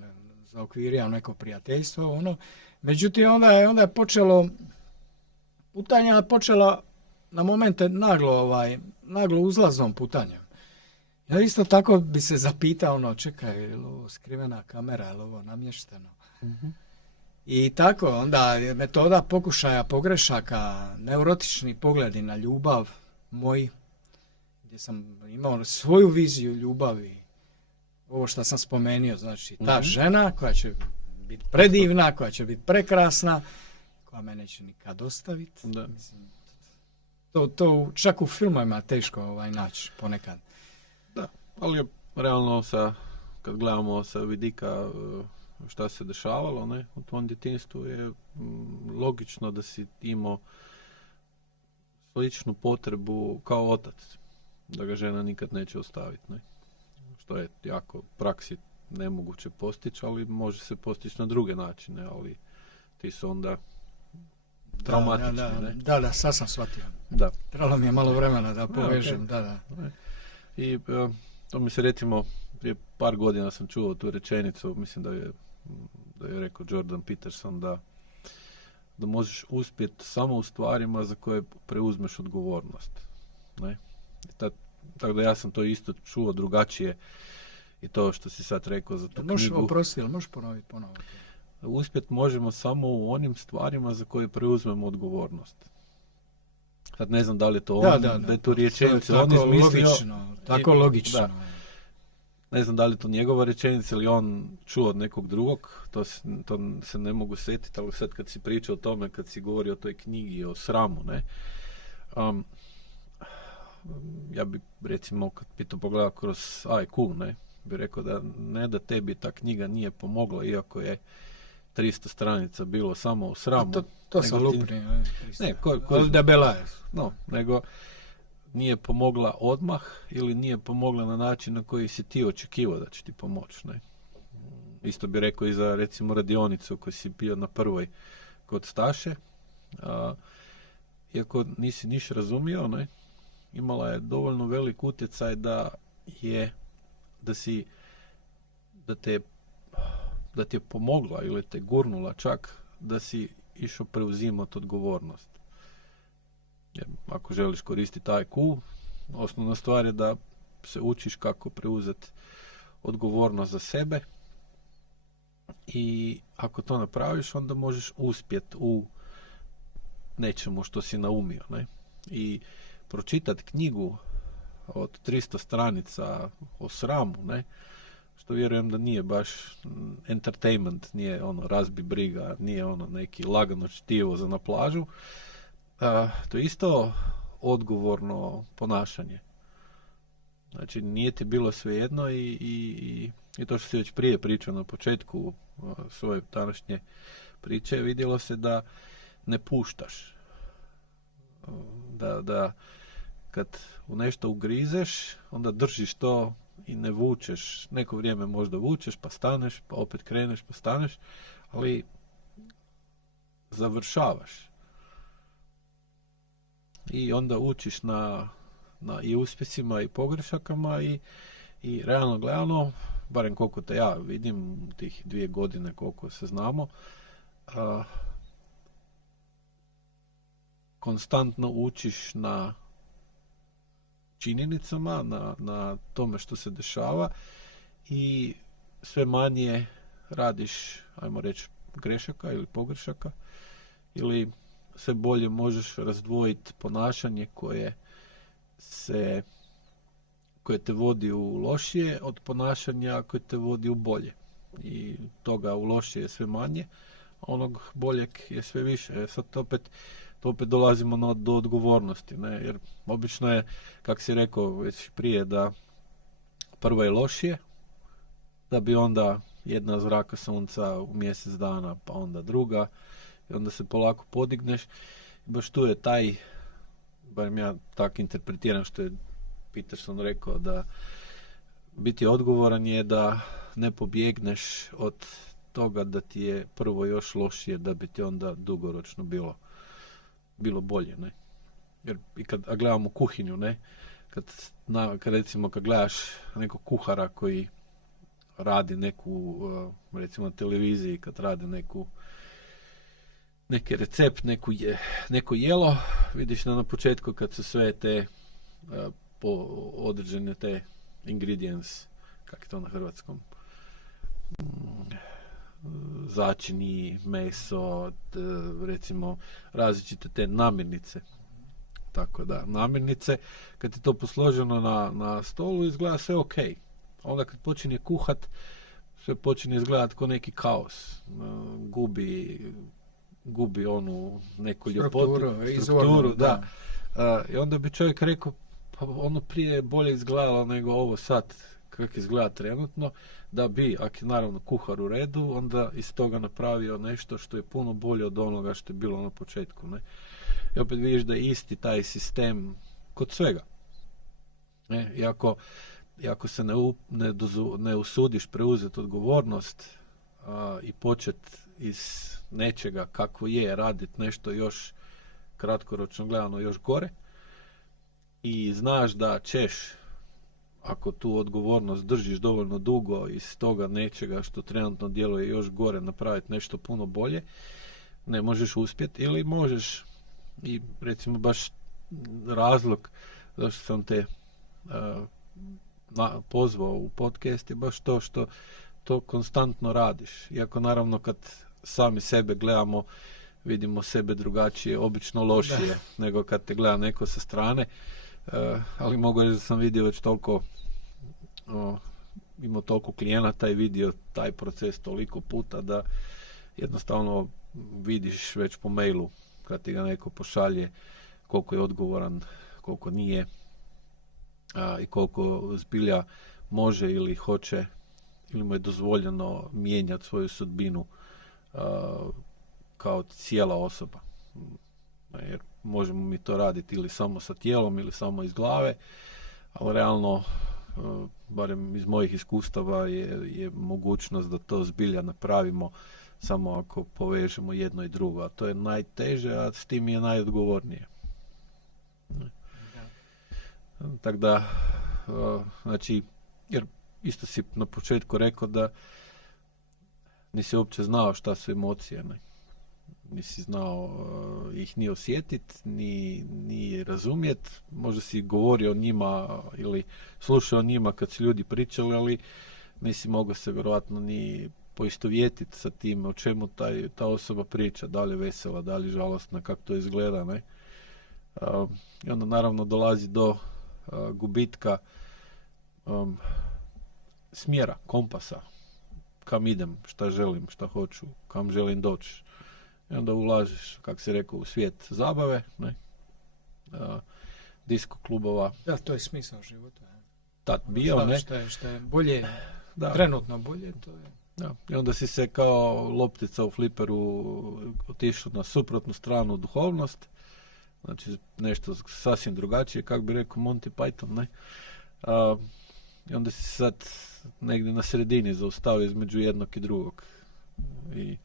zaokvirio neko prijateljstvo, Međutim, onda je počelo, putanja je počela na momente naglo uzlaznom putanjem. Ja isto tako bi se zapitao, čekaj, je li ovo skrivena kamera, je li ovo namješteno? I tako, onda je metoda pokušaja pogrešaka, neurotični pogledi na ljubav moji, gdje sam imao svoju viziju ljubavi, ovo što sam spomenuo, znači ta žena koja će biti predivna, koja će biti prekrasna, koja me neće nikad ostaviti. Mislim, to čak u filmovima teško naći ponekad. Da, ali realno kad gledamo sa vidika šta se dešavalo u tvom djetinjstvu, je logično da si imao sličnu potrebu kao otac, da ga žena nikad neće ostaviti. Što je jako praksi nemoguće postići, ali može se postići na druge načine, ali ti su onda traumatični. Da, sad sam shvatio. Da. Trebalo mi je malo vremena da povežem. Da. I to mi se recimo, prije par godina sam čuo tu rečenicu, mislim da je rekao Jordan Peterson, da možeš uspjeti samo u stvarima za koje preuzmeš odgovornost. Tako da ja sam to isto čuo drugačije i to što si sad rekao za tu knjigu. Oprosti, ali možeš ponoviti ponovo? Uspjet možemo samo u onim stvarima za koje preuzmemo odgovornost. Sad ne znam da li je to da je to rečenica on izmislio. Tako logično. Da. Ne znam da li je to njegova rečenica ili on čuo od nekog drugog, to se ne mogu sjetiti, ali sad kad si pričao o tome, kad si govorio o toj knjigi, o sramu, ja bi recimo, kad bi to pogledao kroz IQ, bi rekao da tebi ta knjiga nije pomogla, iako je 300 stranica bilo samo o sramu. To sam lupni. Ali debela je. Nego nije pomogla odmah ili nije pomogla na način na koji si ti očekivao da će ti pomoći. Isto bi rekao i za recimo radionicu koju si bio na prvoj kod Staše. Iako nisi niš razumio, imala je dovoljno velik utjecaj da ti je pomogla ili te gurnula čak da si išao preuzimati odgovornost. Jer ako želiš koristiti IQ, osnovna stvar je da se učiš kako preuzeti odgovornost za sebe i ako to napraviš, onda možeš uspjeti u nečemu što si naumio. I pročitati knjigu od 300 stranica o sramu, što vjerujem da nije baš entertainment, nije razbi briga, nije neki lagano čtivo za na plažu. To je isto odgovorno ponašanje. Znači, nije ti bilo svejedno i to što si već prije pričao na početku svoje današnje priče, vidjelo se da ne puštaš. Da kad u nešto ugrizeš, onda držiš to i ne vučeš. Neko vrijeme možda vučeš, pa staneš, pa opet kreneš, pa staneš, ali završavaš. I onda učiš na i uspjesima i pogrešakama i realno gledano barem koliko te ja vidim, tih 2 godine koliko se znamo, konstantno učiš na činjenicama, na tome što se dešava i sve manje radiš, ajmo reći, grešaka ili pogrešaka, ili sve bolje možeš razdvojiti ponašanje koje te vodi u lošije od ponašanja koje te vodi u bolje. I toga u lošije je sve manje, a onog boljeg je sve više. Sad to opet dolazimo do odgovornosti, ne? Jer obično je, kako si rekao već prije, da prvo je lošije, da bi onda jedna zraka sunca u mjesec dana, pa onda druga, i onda se polako podigneš. I baš tu je taj, barem ja tako interpretiram što je Peterson rekao, da biti odgovoran je da ne pobjegneš od toga da ti je prvo još lošije, da bi ti onda dugoročno bilo bolje, ne? Jer i kad gledamo kuhinju, ne? Kad gledaš nekog kuhara koji radi neku, recimo na televiziji, kad radi neki recept, neko jelo, vidiš da na početku kad su sve te određene te ingredients, kako je to na hrvatskom, začini, meso, recimo različite te namirnice. Tako da, namirnice, kad je to posloženo na stolu, izgleda sve ok. Onda kad počinje kuhat, sve počinje izgledati kao neki kaos. Gubi onu neku ljepotu, strukturu, da. I onda bi čovjek rekao, pa ono prije bolje izgledalo nego ovo sad kako izgleda trenutno, da bi, ako je naravno kuhar u redu, onda iz toga napravio nešto što je puno bolje od onoga što je bilo na početku, ne? I opet vidiš da je isti taj sistem kod svega. I ako se ne usudiš preuzeti odgovornost i početi iz nečega kako je raditi nešto još kratkoročno gledano još gore, i znaš da ćeš, ako tu odgovornost držiš dovoljno dugo iz toga nečega što trenutno djeluje još gore, napraviti nešto puno bolje, ne možeš uspjeti, ili možeš. I recimo baš razlog zašto sam te pozvao u podcast je baš to što to konstantno radiš. Iako naravno kad sami sebe gledamo, vidimo sebe drugačije, obično lošije nego kad te gleda neko sa strane. Ali mogu reći da sam vidio već toliko, imao toliko klijenata i vidio taj proces toliko puta da jednostavno vidiš već po mailu kad ti ga neko pošalje koliko je odgovoran, koliko nije, i koliko zbilja može ili hoće ili mu je dozvoljeno mijenjati svoju sudbinu kao cijela osoba. Jer možemo mi to raditi ili samo sa tijelom ili samo iz glave, ali realno, barem iz mojih iskustava, je mogućnost da to zbilja napravimo samo ako povežemo jedno i drugo, a to je najteže, a s tim je najodgovornije. Tako da, znači, jer isto si na početku rekao da nisi uopće znao šta su emocije, ne? Nisi znao ih ni osjetiti, ni razumjeti. Možda si govorio o njima ili slušao o njima kad su ljudi pričali, ali nisi mogao se vjerojatno ni poistovjetiti sa tim o čemu ta osoba priča, da li je vesela, da li je žalostna, kako to izgleda, ne? I onda naravno dolazi do gubitka smjera, kompasa, kam idem, šta želim, šta hoću, kam želim doći. I onda ulažiš, kako si rekao, u svijet zabave, ne? Disko klubova. Da, to je smisao života. Tad bio, ne? Što je bolje, trenutno bolje, to je. Da. I onda si se kao loptica u fliperu otišao na suprotnu stranu duhovnost, znači nešto sasvim drugačije, kako bi rekao Monty Python, ne? I onda si sad negdje na sredini zaustavio između jednog i drugog. I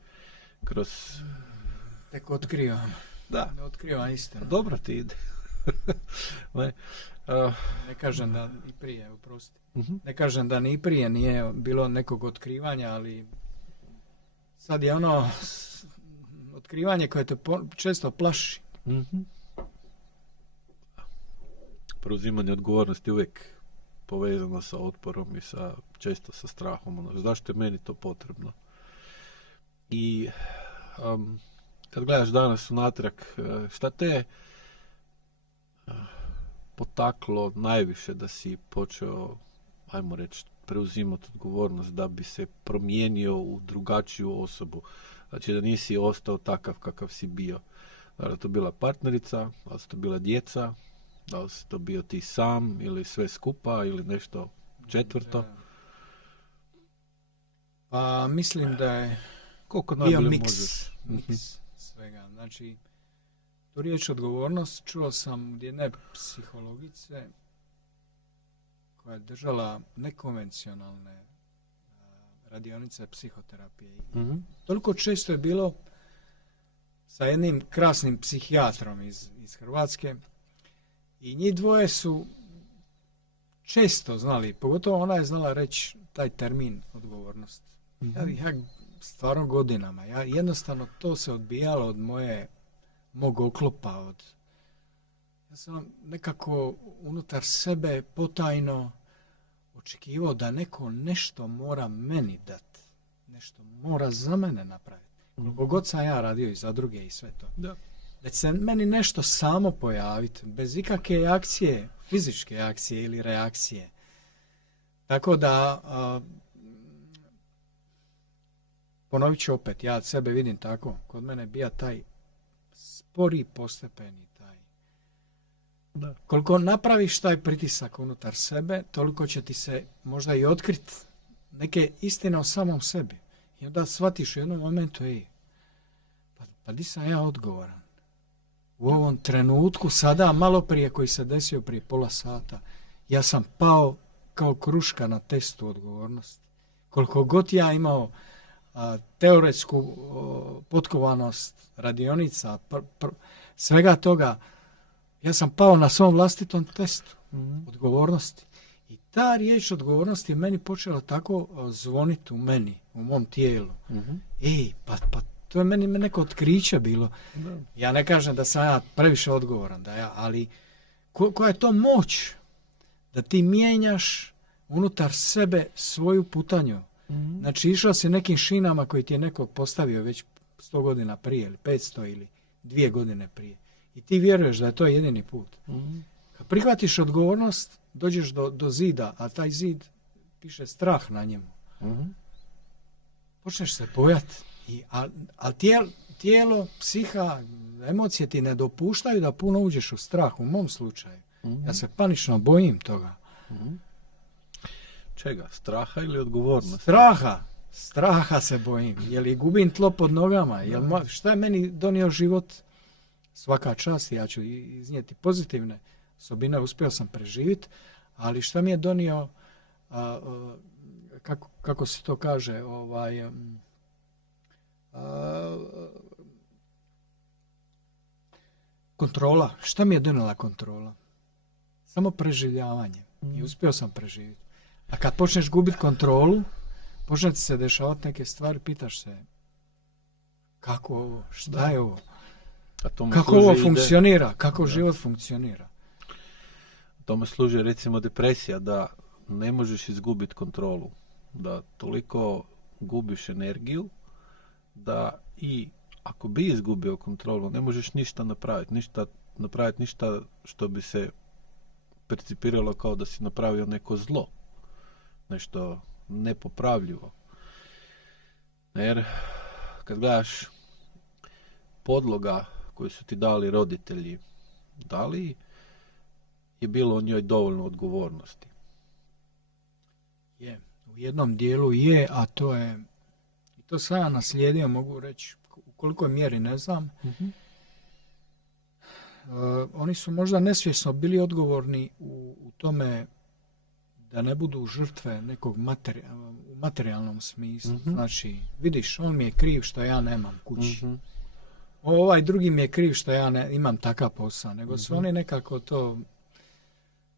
kroz... Tek otkrivam. Da. Otkrivam istinu. Dobro ti ide. Ne, Ne kažem da i prije, oprosti. mhm. Ne kažem da ni prije nije bilo nekog otkrivanja, ali sad je ono otkrivanje koje te često plaši. Mhm. Preuzimanje odgovornosti uvijek povezano sa otporom i često sa strahom. Ono, zašto je meni to potrebno? I kad gledaš danas unatrag, šta te potaklo najviše da si počeo, ajmo reći, preuzimati odgovornost da bi se promijenio u drugačiju osobu? Znači da nisi ostao takav kakav si bio. Da li je to bila partnerica, da li su to bila djeca, da li si to bio ti sam ili sve skupa ili nešto četvrto? Pa mislim da je Koliko bio najbolje miks možeš? svega. Znači, tu riječ odgovornost čuo sam od jedne psihologice koja je držala nekonvencionalne radionice psihoterapije. Mhm. Toliko često je bilo sa jednim krasnim psihijatrom iz Hrvatske i njih dvoje su često znali, pogotovo ona je znala reći taj termin odgovornost. Ja stvarno godinama, ja jednostavno to se odbijalo od mog oklopa, ja sam nekako unutar sebe potajno očekivao da neko nešto mora meni dati, nešto mora za mene napraviti. Koliko god sam ja radio i za druge i sve to. Da. Da će se meni nešto samo pojaviti, bez ikakve akcije, fizičke akcije ili reakcije. Tako da, ponovit ću opet, ja sebe vidim tako, kod mene bija taj spori postepeni taj. Da. Koliko napraviš taj pritisak unutar sebe, toliko će ti se možda i otkriti neke istine o samom sebi. I onda shvatiš u jednom momentu, pa di sam ja odgovoran? U ovom trenutku, sada, malo prije koji se desio prije pola sata, ja sam pao kao kruška na testu odgovornosti. Koliko god ja imao teoretsku potkovanost radionica, svega toga, ja sam pao na svom vlastitom testu odgovornosti. I ta riječ odgovornosti je meni počela tako zvoniti u meni, u mom tijelu. Pa to je meni neko otkriće bilo. Da. Ja ne kažem da sam ja previše odgovoran, ali koja je to moć da ti mijenjaš unutar sebe svoju putanju. Znači išao si nekim šinama koji ti je neko postavio već 100 godina prije ili 500 ili 2 godine prije. I ti vjeruješ da je to jedini put. Kad prihvatiš odgovornost, dođeš do zida, a taj zid piše strah na njemu. Počneš se bojati. Ali tijelo, psiha, emocije ti ne dopuštaju da puno uđeš u strah, u mom slučaju. Ja se panično bojim toga. Čega? Straha ili odgovornost? Straha se bojim. Je li gubim tlo pod nogama? Šta je meni donio život? Svaka čast, ja ću iznijeti pozitivne osobine, uspio sam preživjeti, ali šta mi je donio, kako se to kaže, kontrola. Šta mi je donijela kontrola? Samo preživljavanje. I uspio sam preživjeti. A kad počneš gubiti kontrolu, počne ti se dešavati neke stvari, pitaš se kako ovo, šta je ovo? Kako ovo funkcionira, kako život funkcionira. Tome služi recimo depresija, da ne možeš izgubiti kontrolu, da toliko gubiš energiju, da i ako bi izgubio kontrolu, ne možeš ništa napraviti ništa što bi se percipiralo kao da si napravio neko zlo, nešto nepopravljivo. Jer kad gledaš podloga koju su ti dali roditelji, da li je bilo u njoj dovoljno odgovornosti? Je, u jednom dijelu je, a to je, i to sam ja naslijedio, mogu reći, u kolikoj mjeri ne znam. Oni su možda nesvjesno bili odgovorni u tome da ne budu žrtve nekog u materijalnom smislu. Znači, vidiš, on mi je kriv što ja nemam kući. ovaj drugi mi je kriv što ja ne imam takav posao, nego su oni nekako to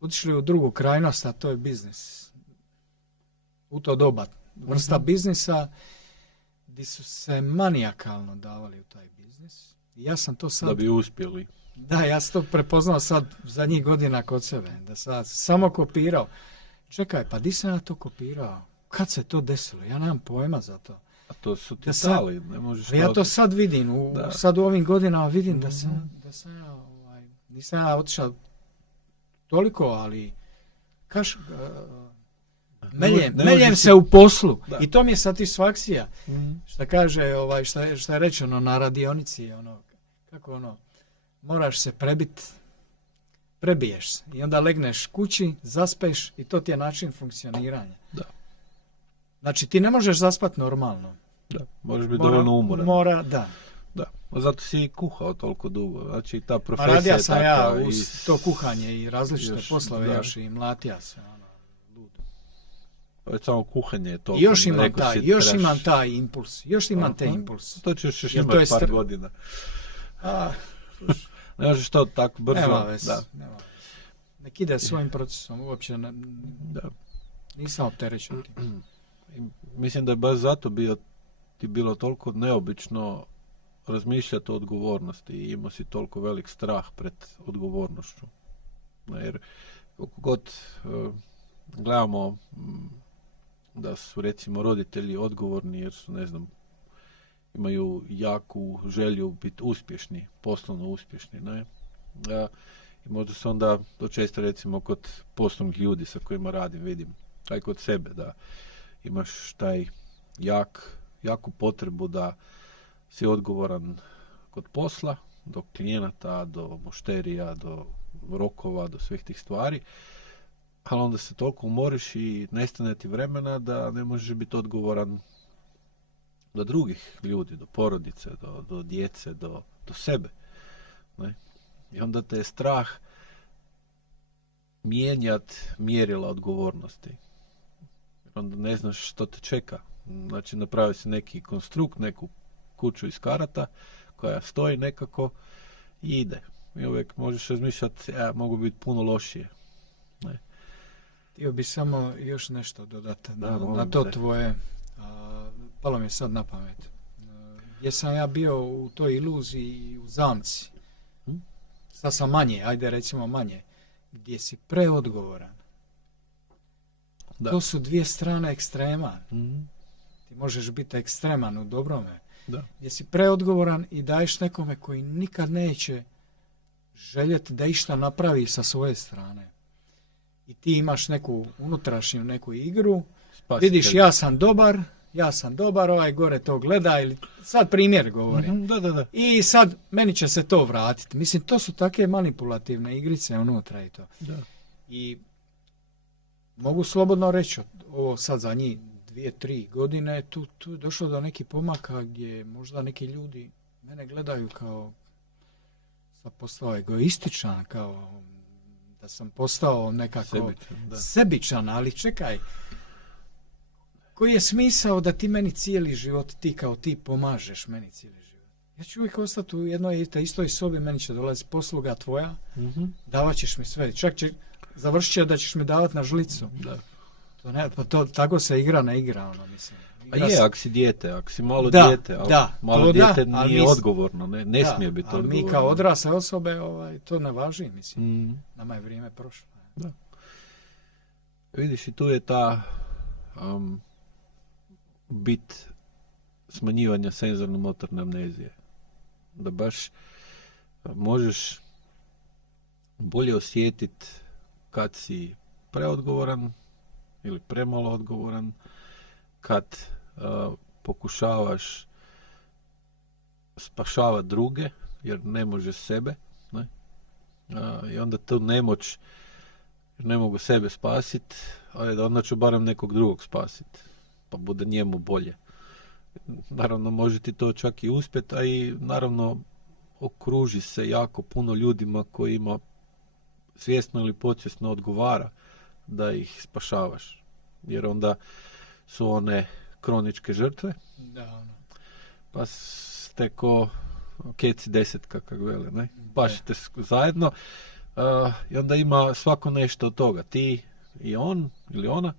otišli u drugu krajnost, a to je biznis. U to doba vrsta biznisa gdje su se manijakalno davali u taj biznis. I ja sam to sad... Da bi uspjeli. Da, ja sam to prepoznao sad zadnjih godina kod sebe, da sad samo kopirao. Čekaj, pa di sam ja to kopirao? Kad se to desilo? Ja nemam pojma za to. A to su ti Da tali, ne možeš... Ja to sad vidim, sad u ovim godinama vidim da sam ja, nisam ja otišao toliko, ali meljem se u poslu. Da. I to mi je satisfakcija. Šta kaže, šta je rečeno na radionici, kako moraš se prebiješ se. I onda legneš kući, zaspeš i to ti je način funkcioniranja. Da. Znači ti ne možeš zaspati normalno. Da, možeš biti dovoljno umoran. Da. Zato si i kuhao toliko dugo. Znači ta profesija radio sam je ja uz to kuhanje i različite poslove još i mlatija se. Samo kuhanje je to. Još imam taj impuls. Još imam te impuls. To ćeš još imati par godina. Ne možeš to tako brzo. Nema veze. Nek ide svojim procesom. Uopće nisam opterećen. Mislim da je baš zato bilo toliko neobično razmišljati o odgovornosti i imao si toliko velik strah pred odgovornošću. Jer koliko god gledamo da su recimo roditelji odgovorni jer su, ne znam, imaju jaku želju biti uspješni, poslovno uspješni, ne? I možda se onda to često recimo kod poslovnih ljudi sa kojima radim, vidim, taj kod sebe, da imaš taj jaku potrebu da si odgovoran kod posla, do klijenata, do mušterija, do rokova, do svih tih stvari, ali onda se toliko umoriš i nestane ti vremena da ne možeš biti odgovoran do drugih ljudi, do porodice, do djece, do sebe. Ne? I onda te je strah mijenjati mjerila odgovornosti. Onda ne znaš što te čeka. Znači napravi se neki konstrukt, neku kuću iz karata koja stoji nekako i ide. I uvijek možeš razmišljati, mogu biti puno lošije. Ne. Htio bi samo još nešto dodati na to tvoje. Palo mi je sad na pamet. Jesam ja bio u toj iluziji u zamci. Sad sam manje, ajde recimo manje. Gdje si preodgovoran. Da. To su dvije strane ekstrema. Ti možeš biti ekstreman u dobrome. Da. Gdje si preodgovoran i daješ nekome koji nikad neće željeti da išta napravi sa svoje strane. I ti imaš neku unutrašnju neku igru. Spasitelj. Vidiš, ja sam dobar, ovaj gore to gleda, ili sad primjer govorim. Da. I sad meni će se to vratiti. Mislim, to su takve manipulativne igrice unutra i to. Da. I mogu slobodno reći, ovo sad za njih 2-3 godine, tu je došlo do nekih pomaka gdje možda neki ljudi mene gledaju kao sam postao egoističan, kao da sam postao nekako sebičan, ali čekaj, koji je smisao da ti meni cijeli život, ti pomažeš meni cijeli život? Ja ću uvijek ostati u jednoj istoj sobi, meni će dolaziti posluga tvoja, davat ćeš mi sve, čak završit će da ćeš mi davati na žlicu. Da. To tako se igra, ne igra, mislim. Ako si dijete, ako si malo dijete, malo dijete nije odgovorno, ne smije biti odgovorno. Ali mi kao odrasle osobe, to ne važi, mislim. Nama je vrijeme prošlo. Da. Vidiš, i tu je ta bit smanjivanja senzorno-motorne amnezije. Da baš možeš bolje osjetiti kad si preodgovoran ili premalo odgovoran, kad pokušavaš spašavati druge, jer ne može sebe, ne? I onda tu nemoć, jer ne mogu sebe spasiti, ali onda ću barem nekog drugog spasiti, pa bude njemu bolje. Naravno, može ti to čak i uspjeti, a i naravno okruži se jako puno ljudima kojima svjesno ili podsvjesno odgovara da ih spašavaš. Jer onda su one kroničke žrtve. Da. Pa ste ko keci desetka, kako vele, ne? Pašite zajedno i onda ima svako nešto od toga. Ti i on ili ona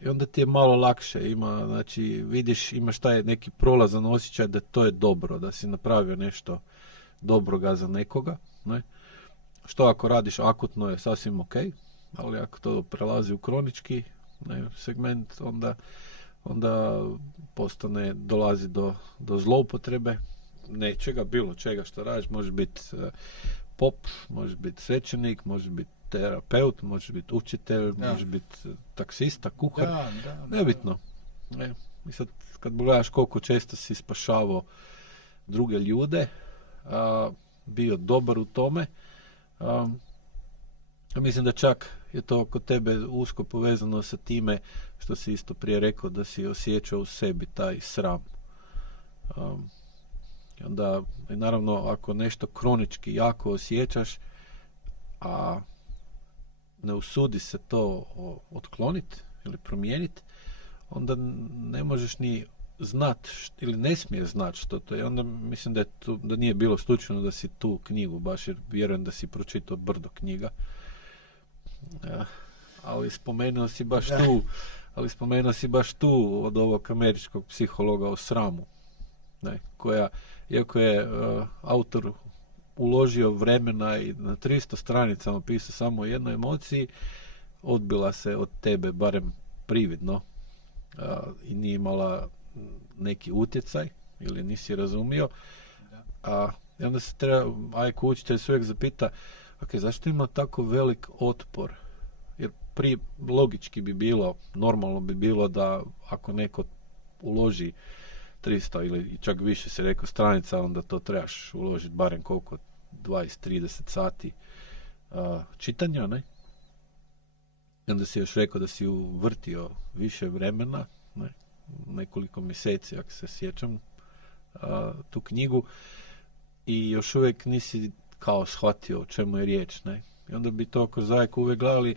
i onda ti je malo lakše. Znači, vidiš, imaš taj neki prolazan osjećaj da to je dobro, da si napravio nešto dobroga za nekoga, ne? Što ako radiš akutno je sasvim ok, ali ako to prelazi u kronički segment, onda dolazi do zloupotrebe nečega, bilo čega što radiš. Može biti pop, može biti svećenik, može biti terapeut, može biti učitelj, može biti taksista, kuhar, nebitno. I sad kad gledaš koliko često si spašavao druge ljude, bio dobar u tome, mislim da čak je to kod tebe usko povezano sa time što si isto prije rekao da si osjećao u sebi taj sram. I onda, naravno, ako nešto kronički jako osjećaš, a ne usudi se to otkloniti ili promijeniti, onda ne možeš ni znat ili ne smiješ znat što to je. Onda mislim da nije bilo slučajno da si tu knjigu, baš jer vjerujem da si pročitao brdo knjiga. Ali spomenuo si baš tu od ovog američkog psihologa o sramu, ne, koja, iako je autor uložio vremena i na 300 stranicama pisao samo o jednoj emociji, odbila se od tebe barem prividno i nije imala neki utjecaj ili nisi razumio. I onda se treba, ajko učitelj se uvijek zapita, ok, zašto ima tako velik otpor? Jer prije logički bi bilo, normalno bi bilo da ako neko uloži 300 ili čak više se rekao stranica, onda to trebaš uložiti barem koliko 20-30 sati čitanja, ne? I onda si još rekao da si uvrtio više vremena, ne? Nekoliko mjeseci, ako se sjećam, tu knjigu, i još uvijek nisi kao shvatio o čemu je riječ, ne? I onda bi to kroz zajku uvijek gledali,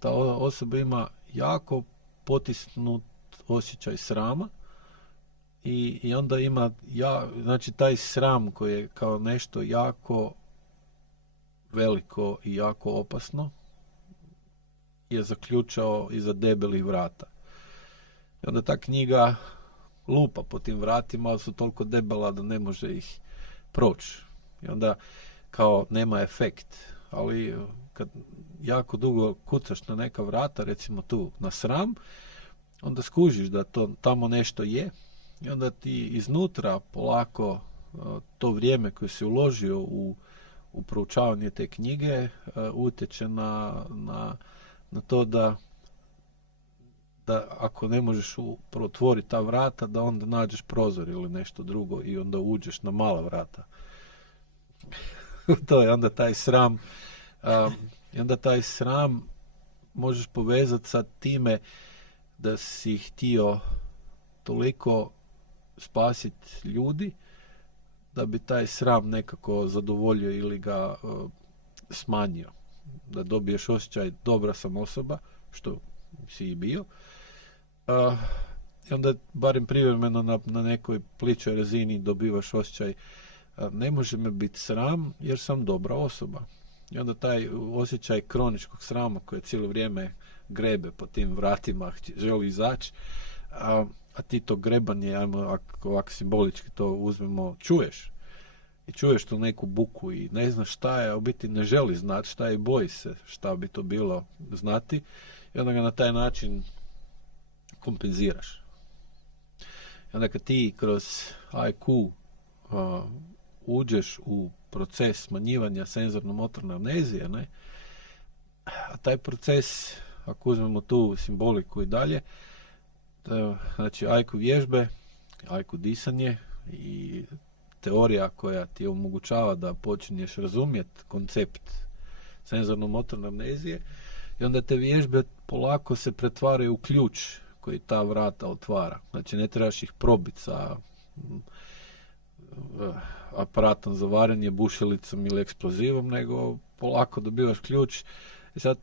ta osoba ima jako potisnut osjećaj srama i onda ima, znači taj sram koji je kao nešto jako veliko i jako opasno je zaključao iza debelih vrata. I onda ta knjiga lupa po tim vratima, ali su toliko debela da ne može ih proći. I onda kao nema efekt. Ali kad jako dugo kucaš na neka vrata, recimo tu na sram, onda skužiš da to tamo nešto je i onda ti iznutra polako to vrijeme koje si uložio u proučavanje te knjige utječe na to da ako ne možeš otvoriti ta vrata, da onda nađeš prozor ili nešto drugo i onda uđeš na mala vrata. To je onda taj sram. I onda taj sram možeš povezati sa time da si htio toliko spasiti ljudi da bi taj sram nekako zadovoljio ili ga smanjio. Da dobiješ osjećaj dobra sam osoba, što si i bio. I onda barem privremeno na nekoj pličoj razini dobivaš osjećaj ne može me biti sram jer sam dobra osoba. I onda taj osjećaj kroničkog srama koji cijelo vrijeme grebe po tim vratima, želi izaći, a ti to grebanje, ako ovako simbolički to uzmemo, čuješ. I čuješ tu neku buku i ne znaš šta je, a u biti ne želi znati šta je i boji se šta bi to bilo znati. I onda ga na taj način kompenziraš. I onda kad ti kroz IQ uđeš u proces smanjivanja senzorno-motorne amnezije, ne? A taj proces, ako uzmemo tu simboliku i dalje, znači IQ vježbe, IQ disanje i teorija koja ti omogućava da počinješ razumjeti koncept senzorno-motorne amnezije, i onda te vježbe polako se pretvaraju u ključ koji ta vrata otvara. Znači ne trebaš ih probiti sa aparatom za varenje, bušelicom ili eksplozivom, nego polako dobivaš ključ i sad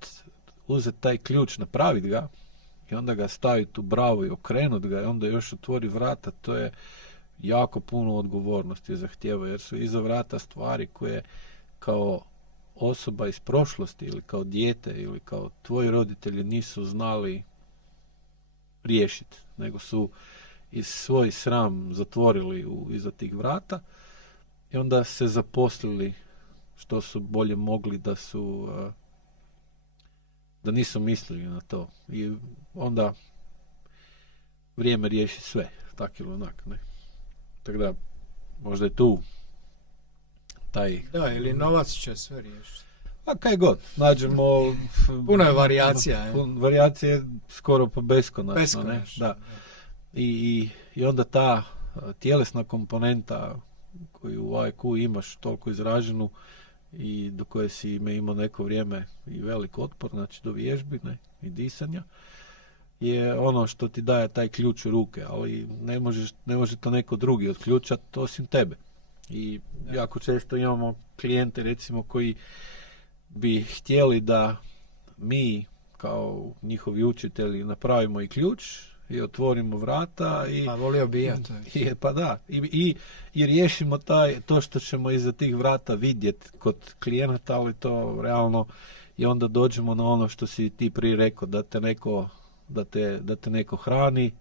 uzeti taj ključ, napraviti ga i onda ga staviti u bravu i okrenuti ga i onda još otvori vrata. To je jako puno odgovornosti zahtijeva, jer su iza vrata stvari koje kao osoba iz prošlosti ili kao dijete ili kao tvoji roditelji nisu znali riješiti, nego su iz svoj sram zatvorili iza tih vrata i onda se zaposlili što su bolje mogli da nisu mislili na to. I onda vrijeme riješi sve, tak ili onak, ne. Tako da, možda je tu taj... Da, ili novac će sve riješiti. A kaj god, nađemo... Puno je varijacija. Varijacija je skoro pa beskonačna, ne? Beskonačno, Da. I onda ta tjelesna komponenta koju u AIQ imaš toliko izraženu i do koje si imao neko vrijeme i velik otpor, znači do vježbi, ne, i disanja, je ono što ti daje taj ključ u ruke, ali ne može to neko drugi otključati osim tebe. I jako često imamo klijente, recimo, koji bi htjeli da mi kao njihovi učitelji napravimo i ključ i otvorimo vrata i pa volio bi ja to. Pa da, i riješimo to što ćemo iza tih vrata vidjeti kod klijenata, ali to realno, i onda dođemo na ono što si ti prije rekao, da te neko hrani,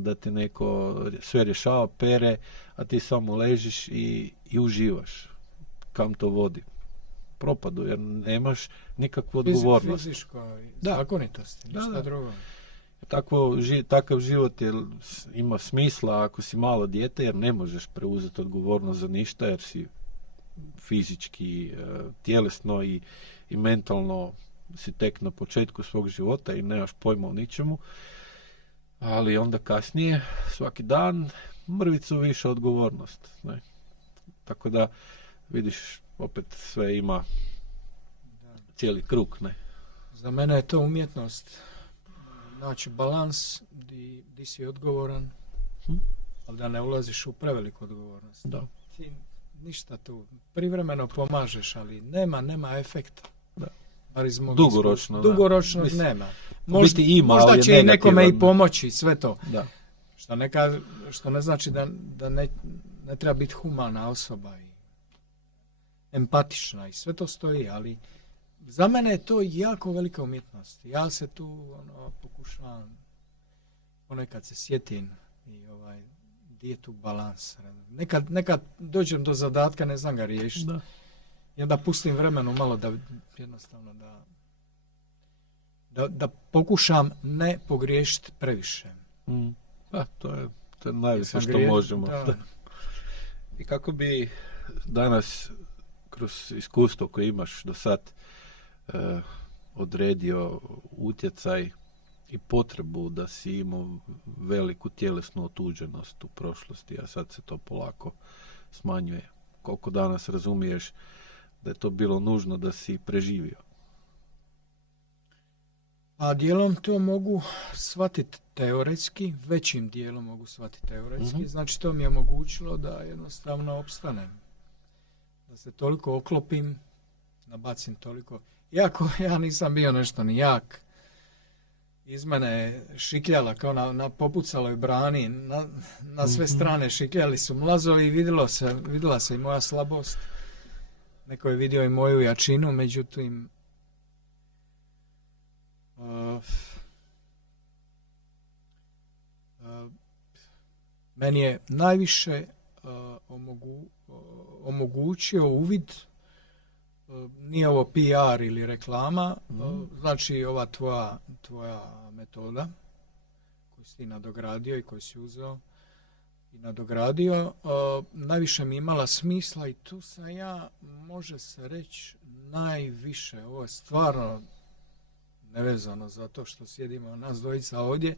da ti neko sve rješava, pere, a ti samo ležiš i uživaš. Kam to vodi? Propadu, jer nemaš nikakvu odgovornost. Fizičko, zakonitosti, ništa drugo. Takav život ima smisla ako si malo dijete, jer ne možeš preuzeti odgovornost za ništa, jer si fizički, tjelesno i mentalno si tek na početku svog života i nemaš pojma o ničemu. Ali onda kasnije, svaki dan, mrvicu više odgovornost. Ne? Tako da, vidiš, opet sve ima cijeli krug. Ne? Za mene je to umjetnost. Znači, balans di si odgovoran, ali da ne ulaziš u preveliku odgovornost. Da. Ti ništa tu, privremeno pomažeš, ali nema efekta. Da. Bar iz mog dugoročno nema. Možda će i nekome i pomoći, sve to. Da. Što ne znači da ne treba biti humana osoba i empatična i sve to stoji, ali za mene je to jako velika umjetnost. Ja se tu pokušavam, ponekad se sjetim i gdje je tu balans. Nekad dođem do zadatka, ne znam ga riješiti. Da. I onda pustim vremenu malo da jednostavno da pokušam ne pogriješiti previše. Da, to je najviše što možemo. Da. I kako bi danas kroz iskustvo koje imaš do sad odredio utjecaj i potrebu da si imao veliku tjelesnu otuđenost u prošlosti, a sad se to polako smanjuje. Koliko danas razumiješ da je to bilo nužno da si preživio? A dijelom to mogu shvatiti teoretski, većim dijelom mogu shvatiti teoretski, znači to mi je omogućilo da jednostavno opstanem. Da se toliko oklopim, nabacim toliko. Iako ja nisam bio nešto ni jak, iz mene je šikljala kao na popucaloj brani, na sve strane šikljali su mlazovi i vidjela se i moja slabost. Neko je vidio i moju jačinu, međutim meni je najviše omogućio uvid, nije ovo PR ili reklama, znači ova tvoja metoda koju si ti nadogradio i koju si uzeo i nadogradio, najviše mi imala smisla i tu sam ja, može se reći, najviše, ovo je stvarno nevezano za to što sjedimo nas dvojica ovdje,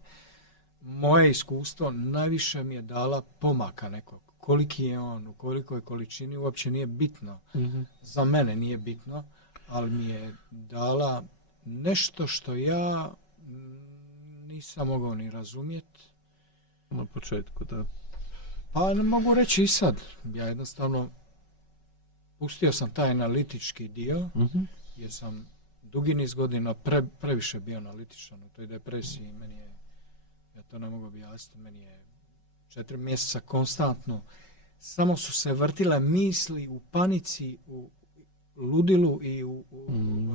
moje iskustvo najviše mi je dala pomaka nekog. Koliki je on, u kolikoj količini, uopće nije bitno. Za mene nije bitno, ali mi je dala nešto što ja nisam mogao ni razumjeti. Na početku, da. Pa ne mogu reći i sad. Ja jednostavno pustio sam taj analitički dio, jer sam dugi niz godina previše bio analitičan u toj depresiji. Ja to ne mogu objasniti, meni je 4 mjeseca konstantno. Samo su se vrtile misli u panici, u ludilu i u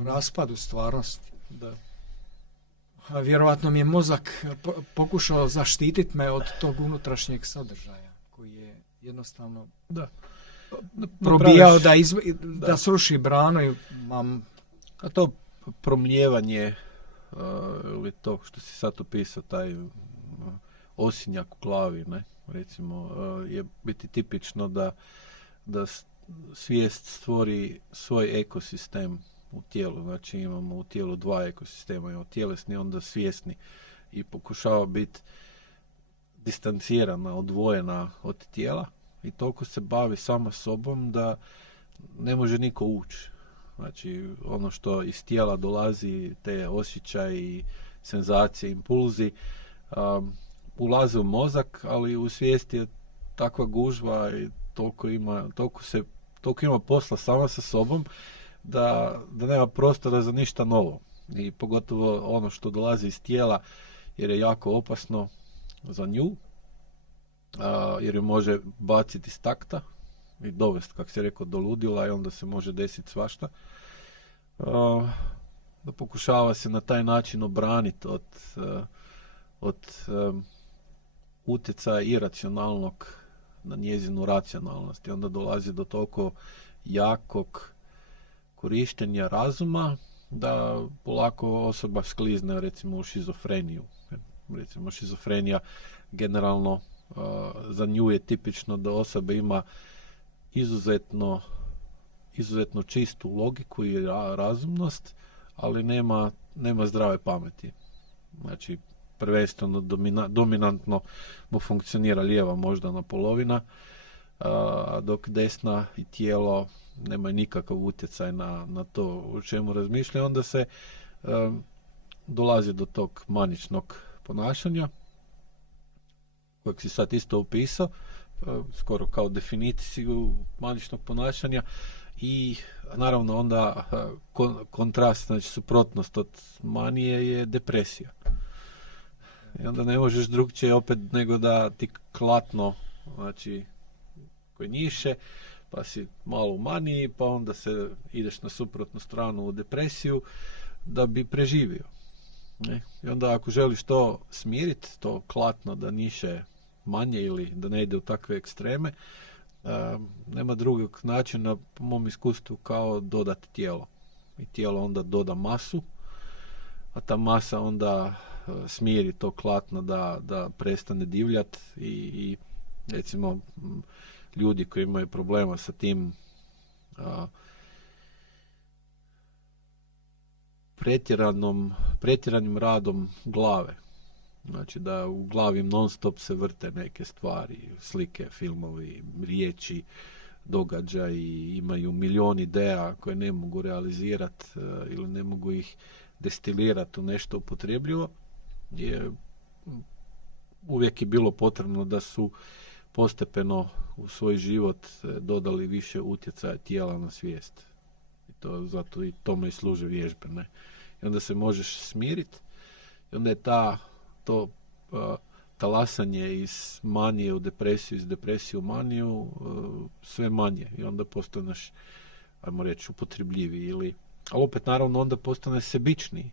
raspadu stvarnosti. Da. Vjerojatno mi je mozak pokušao zaštititi me od tog unutrašnjeg sadržaja koji je jednostavno probijao da sruši brano i A to promljevanje ili to što si sad opisao, taj osinjak u glavi, ne? Recimo, je biti tipično da svijest stvori svoj ekosistem u tijelu. Znači imamo u tijelu 2 ekosistema, imamo tjelesni, onda svjesni, i pokušava biti distancirana, odvojena od tijela i toliko se bavi sama sobom da ne može niko ući. Znači ono što iz tijela dolazi, te osjećaji, senzacije, impulzi, ulaze u mozak, ali u svijesti je takva gužva i toliko ima posla sama sa sobom da nema prostora za ništa novo. I pogotovo ono što dolazi iz tijela, jer je jako opasno za nju, jer ju može baciti iz takta i dovesti, kako se rekao, do ludila, i onda se može desiti svašta. Da pokušava se na taj način obraniti od utjecaja iracionalnog na njezinu racionalnost, i onda dolazi do toliko jakog korištenja razuma da polako osoba sklizne recimo u šizofreniju. Recimo šizofrenija generalno za nju je tipično da osoba ima izuzetno čistu logiku i razumnost, ali nema zdrave pameti. Znači prvenstveno dominantno mu funkcionira lijeva moždana polovina, dok desna i tijelo nema nikakav utjecaj na to o čemu razmišlja. Onda se dolazi do tog maničnog ponašanja kojeg si sad isto opisao, skoro kao definiciju maničnog ponašanja, i naravno onda kontrast, znači suprotnost od manije je depresija. I onda ne možeš drugčije opet nego da ti klatno, znači koji njiše, pa si malo u maniji, pa onda se ideš na suprotnu stranu u depresiju da bi preživio. I onda ako želiš to smiriti, to klatno da njiše manje ili da ne ide u takve ekstreme, nema drugog načina po mom iskustvu kao dodati tijelo. I tijelo onda doda masu, a ta masa onda smiri to klatno da prestane divljati, i recimo ljudi koji imaju problema sa tim pretjeranim radom glave. Znači da u glavi non stop se vrte neke stvari, slike, filmovi, riječi, događaji, imaju milion ideja koje ne mogu realizirati ili ne mogu ih destilirati u nešto upotrebljivo. Uvijek je bilo potrebno da su postepeno u svoj život dodali više utjecaja tijela na svijest. I to zato i tome i služe vježbe, ne? I onda se možeš smiriti, i onda je to talasanje iz manije u depresiju, iz depresije u maniju sve manje, i onda postaneš, ajmo reći, upotrebljiviji, ali opet naravno onda postaneš sebičniji,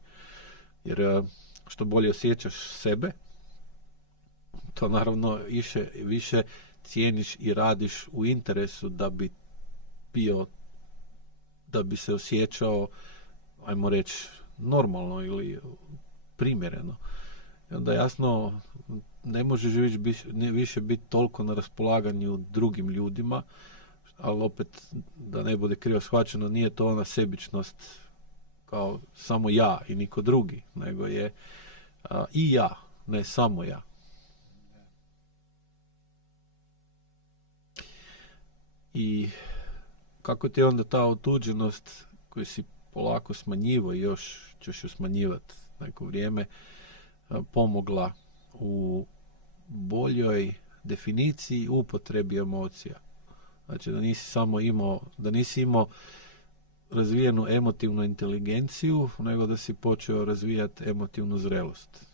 jer što bolje osjećaš sebe, to naravno više cijeniš i radiš u interesu da bi se osjećao, ajmo reći, normalno ili primjereno. I onda jasno ne možeš više biti toliko na raspolaganju drugim ljudima, ali opet da ne bude krivo shvaćeno, nije to ona sebičnost kao samo ja i niko drugi, nego je i ja, ne samo ja. I kako ti je onda ta otuđenost koju si polako smanjivo i još ćeš ju smanjivati neko vrijeme pomogla u boljoj definiciji upotrebi emocija. Znači da nisi imao razvijenu emotivnu inteligenciju, nego da si počeo razvijati emotivnu zrelost.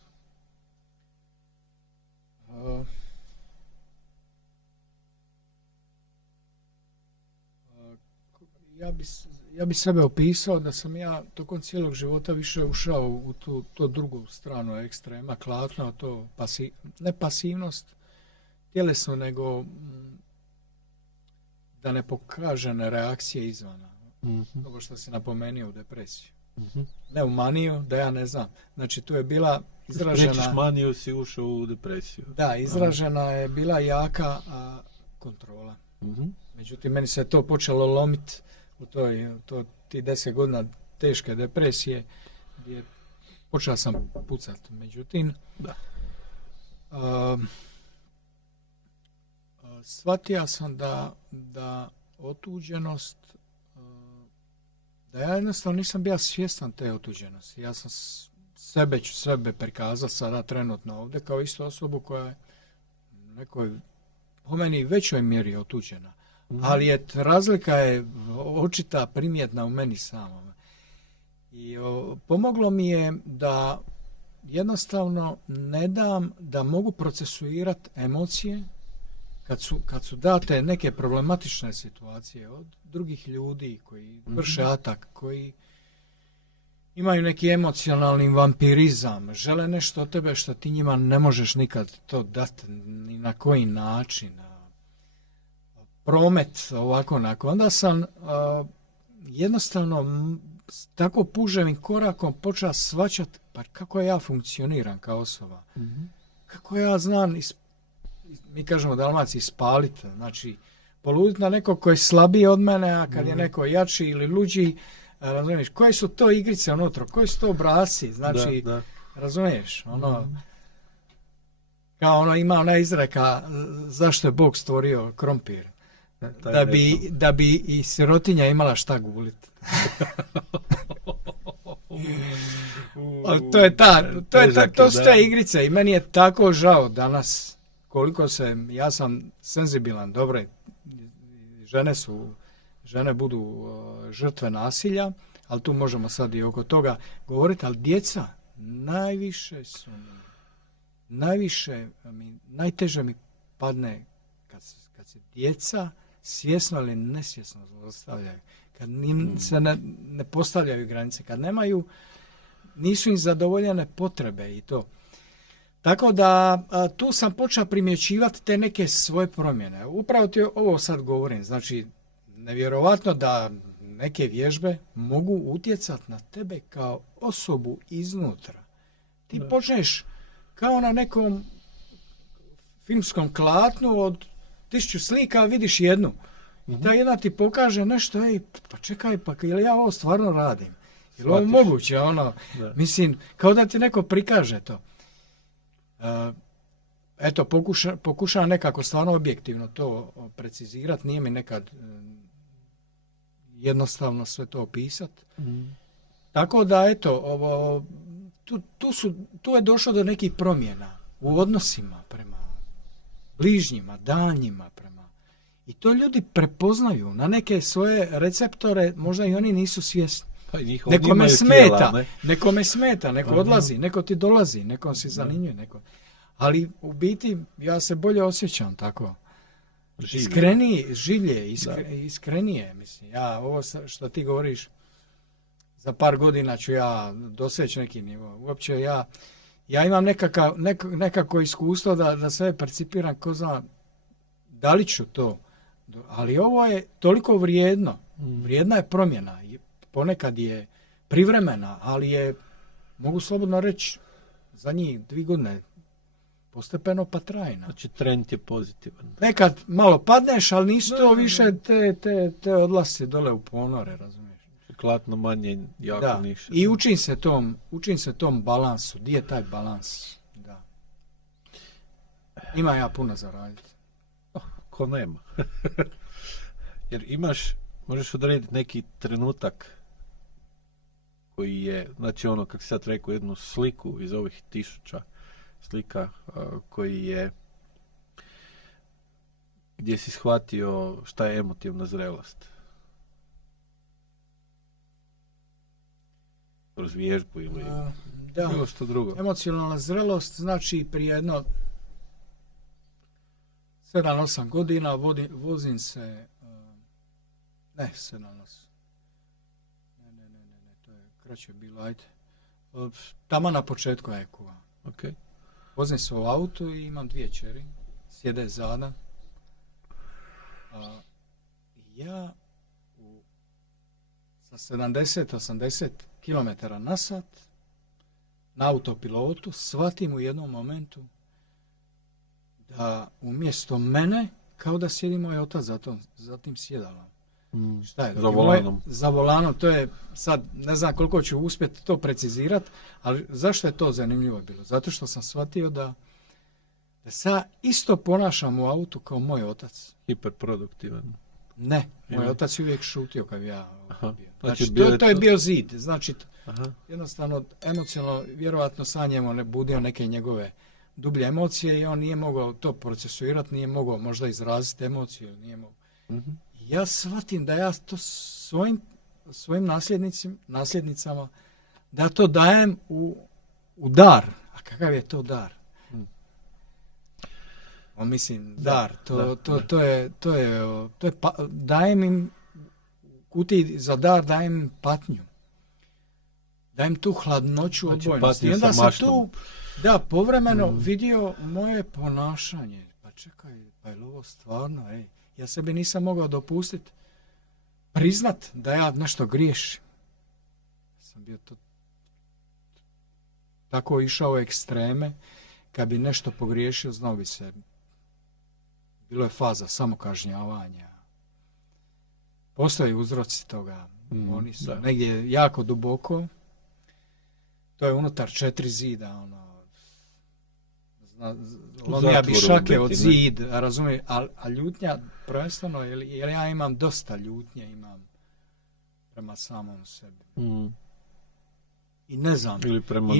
ja bi sebe opisao da sam ja tokom cijelog života više ušao u to drugu stranu ekstrema, klatno, to ne pasivnost tjelesno, nego da ne pokažene reakcije izvana. Ovo što si napomenuo u depresiju. Ne u maniju, da ja ne znam. Znači, tu je bila izražena... Nećeš maniju, si ušao u depresiju. Da, izražena je bila jaka kontrola. Međutim, meni se to počelo lomiti u ti 10 godina teške depresije, gdje počeo sam pucati. Međutim, shvatio sam da otuđenost, da ja jednostavno nisam bio svjestan te otuđenosti. Ja sam ću sebe prikazati sada trenutno ovdje kao istu osobu koja je nekoj, po meni, većoj mjeri otuđena. Ali razlika je očita, primjetna u meni samom. I pomoglo mi je da jednostavno ne dam da mogu procesuirati emocije kad su date neke problematične situacije od drugih ljudi koji vrše atak, koji imaju neki emocionalni vampirizam, žele nešto od tebe što ti njima ne možeš nikad to dati, ni na koji način. Promet, ovako, onako. Onda sam jednostavno tako puževim korakom počeo shvaćati pa kako ja funkcioniram kao osoba. Kako ja znam, mi kažemo u Dalmaciji, spaliti. Znači, poluditi na nekog koji je slabiji od mene, a kad je neko jači ili luđi, razumiješ, koje su to igrice unutra, koji su to obrasci, znači, razumiješ, kao ima ona izreka, zašto je Bog stvorio krompir? Da bi i sirotinja imala šta guliti. To je to su te igrice i meni je tako žao danas koliko ja sam senzibilan, dobro, žene budu žrtve nasilja, ali tu možemo sad i oko toga govoriti, ali djeca najteže mi padne kad se djeca svjesno ili nesvjesno zlostavljaju, kad se ne postavljaju granice, kad nisu im zadovoljene potrebe i to. Tako da tu sam počeo primjećivati te neke svoje promjene. Upravo ti ovo sad govorim, znači nevjerovatno da neke vježbe mogu utjecati na tebe kao osobu iznutra. Ti počneš kao na nekom filmskom klatnu od 1000 slika, vidiš jednu. I ta jedna ti pokaže nešto, pa čekaj, pa je li ja ovo stvarno radim? Je li ovo moguće? Mislim, kao da ti neko prikaže to. Eto, pokušavam nekako stvarno objektivno to precizirati, nije mi nekad jednostavno sve to opisati. Tako da, eto, tu je došlo do nekih promjena u odnosima prema bližnjima, daljnjima, i to ljudi prepoznaju na neke svoje receptore, možda i oni nisu svjesni. Pa nekome smeta, neko odlazi, neko ti dolazi, neko si zanimljuje, ali u biti ja se bolje osjećam tako. Iskrenije, mislim. Ja, ovo što ti govoriš, za par godina ću ja doseći neki nivo. Uopće ja imam nekako iskustvo da sve percipiram, ko zna da li ću to. Ali ovo je toliko vrijedno. Vrijedna je promjena. Ponekad je privremena, ali je, mogu slobodno reći, za njih 2 godine postepeno pa trajna. Znači trend je pozitivan. Nekad malo padneš, ali nisu to više te odlasci dole u ponore, razumiješ? Klatno manje, jako niše. I učim se tom balansu. Gdje je taj balans? Da. Ima ja puno za raditi. Ko nema. Jer možeš odrediti neki trenutak koji je, znači kako sad rekao, jednu sliku iz ovih 1000 slika koji je, gdje si shvatio šta je emotivna zrelost. Kroz vježbu ili bilo što drugo. Emocionalna zrelost znači prije jedno 7-8 godina vozim se, kraće je bilo, ajde. Tamo na početku Ajekula. Ok. Vozim se u autu i imam 2 kćeri, sjede zada. Ja sa 70-80 km na sat na autopilotu shvatim u jednom momentu da umjesto mene kao da sjedi moj otac za tim sjedalom. Šta je? Za volanom. Za volanom, to je sad, ne znam koliko ću uspjeti to precizirati, ali zašto je to zanimljivo bilo? Zato što sam shvatio da se ja isto ponašam u autu kao moj otac. Hiperproduktivan. Ne, moj otac je uvijek šutio kad ja bio. Znači, to je bio zid. Znači, jednostavno, emocionalno, vjerojatno sa njemu ne budio neke njegove dublje emocije i on nije mogao to procesuirati, nije mogao možda izraziti emociju, nije mogao. Ja shvatim da ja to svojim nasljednicama, da to dajem u dar. A kakav je to dar? Mislim, dar. To je dajem im kutiji za dar, dajem im patnju. Dajem tu hladnoću odbojnosti. I onda sam tu povremeno vidio moje ponašanje. Pa čekaj, pa je li ovo stvarno? Ja sebi nisam mogao dopustiti priznat da ja nešto griješim. Sam bio tako išao u ekstreme, kad bi nešto pogriješio, znao bi se. Bilo je faza samokažnjavanja. Postoje uzroci toga. Oni su negdje jako duboko. To je unutar 4 zida. Lomija bi šake od zid, razumije, a ljutnja prvenstveno, jer ja imam dosta ljutnje, imam prema samom sebi. I ne znam. Ili prema...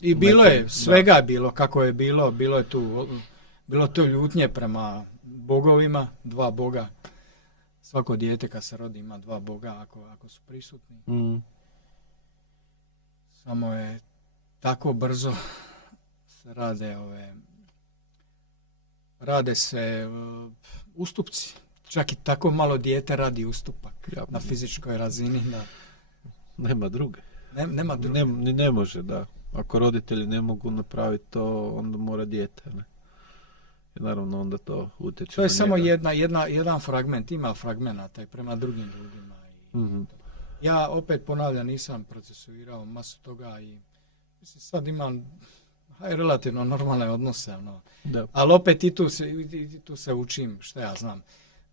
I bilo je, svega je bilo, kako je bilo, bilo to ljutnje prema bogovima, 2 boga. Svako dijete kad se rodi ima 2 boga ako su prisutni. Samo je tako brzo se rade se ustupci. Čak i tako malo dijete radi ustupak na fizičkoj razini. Nema druge. Nema druge. Ne može, da. Ako roditelji ne mogu napraviti to, onda mora dijete, ne? I naravno onda to utječe. To je samo jedan fragment, ima fragmenata i prema drugim ljudima. Ja opet ponavljam, nisam procesuirao masu toga i mislim, sad imam relativno normalne odnose. Ali opet i tu se učim, šta ja znam.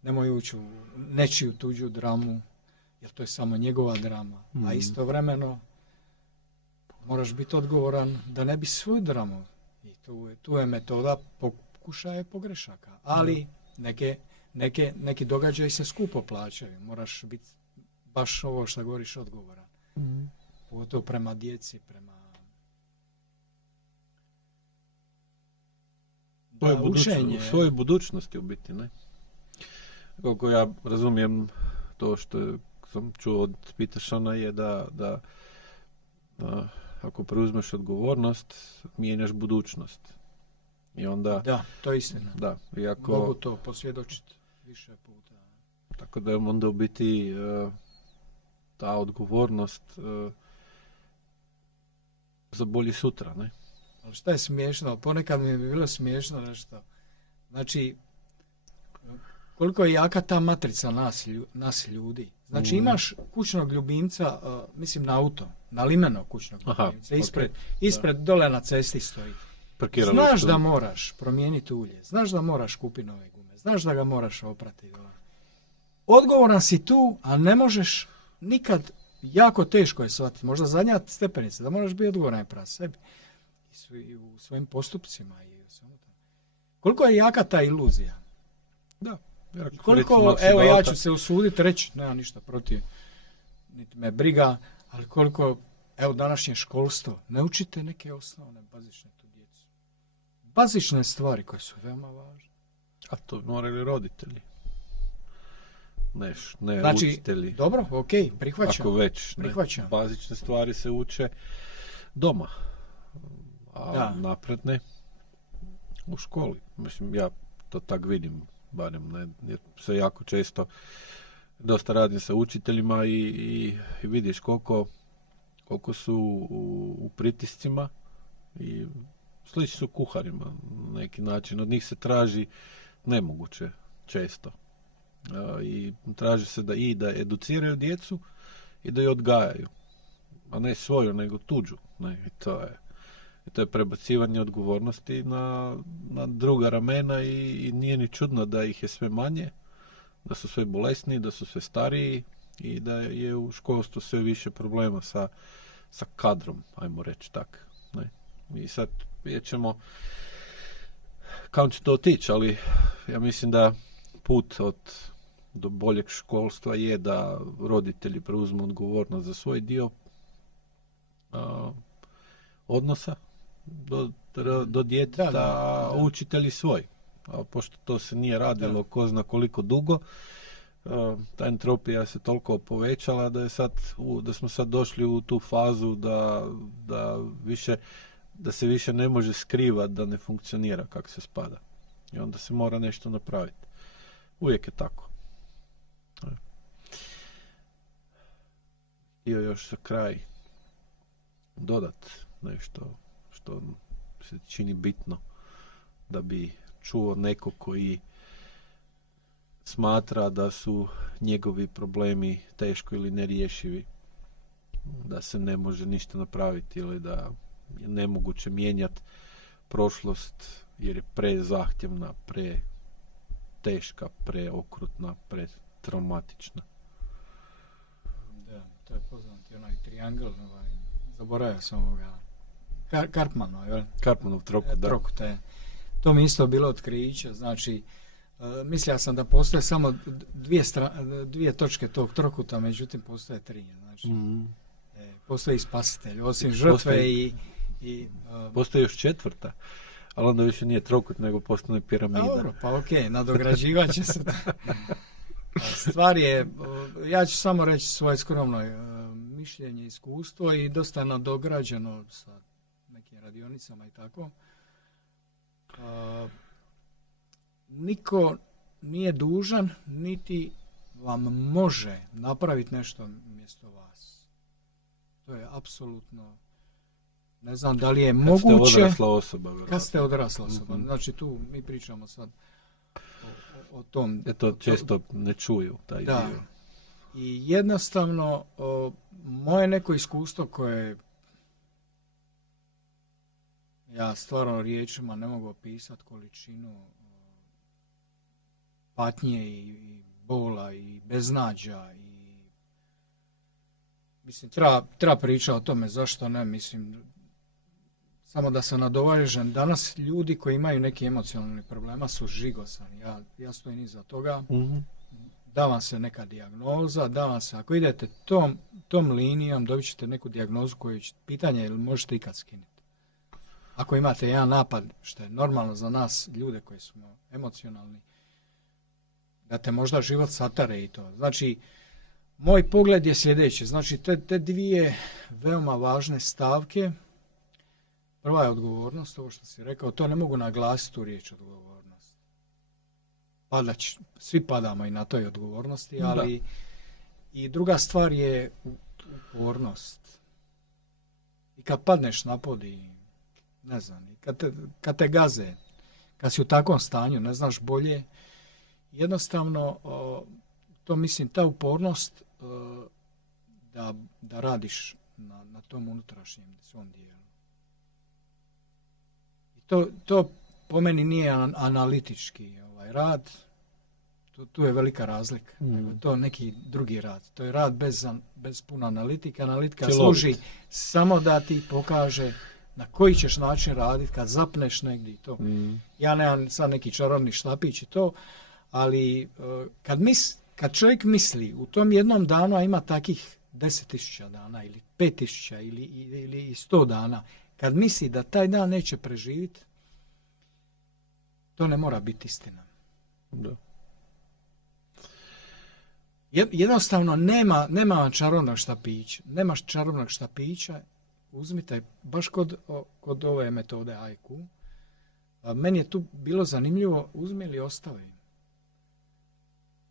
Nemoj ući u nečiju tuđu dramu, jer to je samo njegova drama. A istovremeno moraš biti odgovoran da ne bi svoju dramu. I tu je metoda pokušaja pogrešaka. Ali neki događaji se skupo plaćaju. Moraš biti baš ovo što govoriš odgovoran. Pogotovo prema djeci, prema učenje. Svoje budućnosti u biti, ne? Koliko ja razumijem to što sam čuo od Petersona je da ako preuzmeš odgovornost, mijenjaš budućnost. I onda... Da, to je istina. Da, mogu to posvjedočiti više puta. Tako da je onda u biti ta odgovornost za bolji sutra, ne? Ali šta je smiješno? Ponekad mi je bilo smiješno nešto. Znači, koliko je jaka ta matrica nas ljudi. Znači, imaš kućnog ljubimca, mislim na auto, na limeno kućnog ljubimca, ispred dole na cesti stoji. Znaš da moraš promijeniti ulje, znaš da moraš kupiti nove gume, znaš da ga moraš oprati. Odgovoran si tu, a ne možeš nikad, jako teško je shvatiti, možda zadnja stepenica, da moraš biti odgovoran prema sebi i u svojim postupcima. Koliko je jaka ta iluzija? Da. Koliko, evo ja ću se usuditi reći, nema ništa protiv, niti me briga, ali koliko, evo današnje školstvo, ne učite neke osnovne, bazične tu djecu. Bazične stvari koje su veoma važne. A to morali roditelji. Ne znači, učitelji. Dobro, ok, prihvaćam. Ako već, prihvaćam. Bazične stvari se uče doma, a napredne u školi. Mislim, ja to tak vidim, barem ne, jer se jako često dosta radim sa učiteljima i vidiš koliko koliko su u pritiscima i slični su kuharima na neki način. Od njih se traži nemoguće često. I traži se da educiraju djecu i da je odgajaju. A ne svoju, nego tuđu. Ne, i to je prebacivanje odgovornosti na druga ramena i nije ni čudno da ih je sve manje, da su sve bolesniji, da su sve stariji i da je u školstvu sve više problema sa kadrom, ajmo reći tak. Ne. I sad vidjet ćemo kako će to otići, ali ja mislim da put do boljeg školstva je da roditelji preuzmu odgovornost za svoj dio odnosa do djeteta, da. Učitelji svoj. A pošto to se nije radilo ko zna koliko dugo, ta entropija se toliko povećala da smo sad došli u tu fazu da se više ne može skrivati da ne funkcionira kako se spada. I onda se mora nešto napraviti. Uvijek je tako. Htio još za kraj dodat nešto što se čini bitno da bi čuo neko koji smatra da su njegovi problemi teško ili nerješivi, da se ne može ništa napraviti ili da je nemoguće mijenjati prošlost jer je prezahtjevna, preteška, preokrutna, pretraumatična. Da, to je poznati onaj triangl, zaboravio sam ovoga. Karpmanov, jel? Karpmanov trokut, da. Trokut, to mi isto bilo otkriće, znači mislio sam da postoje samo dvije točke tog trokuta, međutim postoje tri, znači postoji spasitelj, osim žrtve i postoji još četvrta, ali onda više nije trokut, nego postane piramida. Dobro, pa okej, nadograđivat će se. Stvar je, ja ću samo reći svoje skromno mišljenje, iskustvo i dosta nadograđeno sa nekim radionicama i tako. Niko nije dužan, niti vam može napraviti nešto mjesto vas. To je apsolutno, ne znam da li je moguće. Kad ste odrasla osoba. Znači tu mi pričamo sad o tom. To često ne čuju taj dio. I jednostavno moje neko iskustvo koje ja stvarno riječima ne mogu opisati količinu patnje i bola i beznađa i mislim treba pričati o tome, zašto ne, mislim samo da se nadovežem, danas ljudi koji imaju neki emocionalni problema su žigosani, ja stojim iza toga, da vam se neka dijagnoza, da vam se, ako idete tom linijom dobit ćete neku dijagnozu koju će, pitanje je ili možete ikad skinuti. Ako imate jedan napad, što je normalno za nas ljude koji smo emocionalni, da te možda život satare i to. Znači, moj pogled je sljedeći. Znači, te dvije veoma važne stavke. Prva je odgovornost, ovo što si rekao, to ne mogu naglasiti tu riječ odgovornost. Svi padamo i na toj odgovornosti, ali i druga stvar je upornost. I kad padneš na pod i ne znam, kad te gaze, kad si u takvom stanju, ne znaš bolje, jednostavno, to mislim, ta upornost da radiš na tom unutrašnjem svom dijelu. I to po meni nije analitički rad, tu je velika razlika. To je neki drugi rad. To je rad bez puno analitike. Analitika služi samo da ti pokaže na koji ćeš način raditi kad zapneš negdje to. Ja nemam sad neki čarobni štapić i to, ali kad čovjek misli u tom jednom danu, a ima takih 10.000 dana ili 5.000 ili 100 dana, kad misli da taj dan neće preživjeti, to ne mora biti istina. Da. Jednostavno nema vam čarobnog štapića. Nemaš čarobnog štapića, uzmite baš kod ove metode IQ. Meni je tu bilo zanimljivo, uzmi ili ostavi.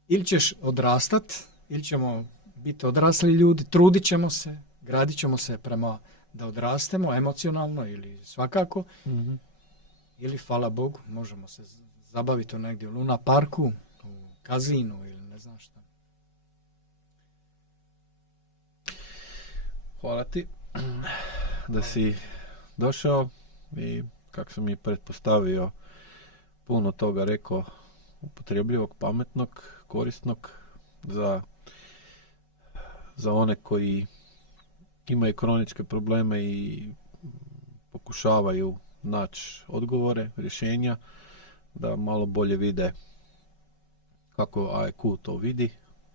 Ili ćeš odrastat, ili ćemo biti odrasli ljudi, trudit ćemo se, gradit ćemo se prema da odrastemo emocionalno ili svakako, ili hvala Bogu, možemo se zabaviti negdje u Luna parku, u kazinu ili ne znam šta. Hvala ti da si došao i kako sam i pretpostavio puno toga rekao upotrebljivog, pametnog, korisnog za one koji imaju kroničke probleme i pokušavaju naći odgovore, rješenja, da malo bolje vide kako AEQ to vidi,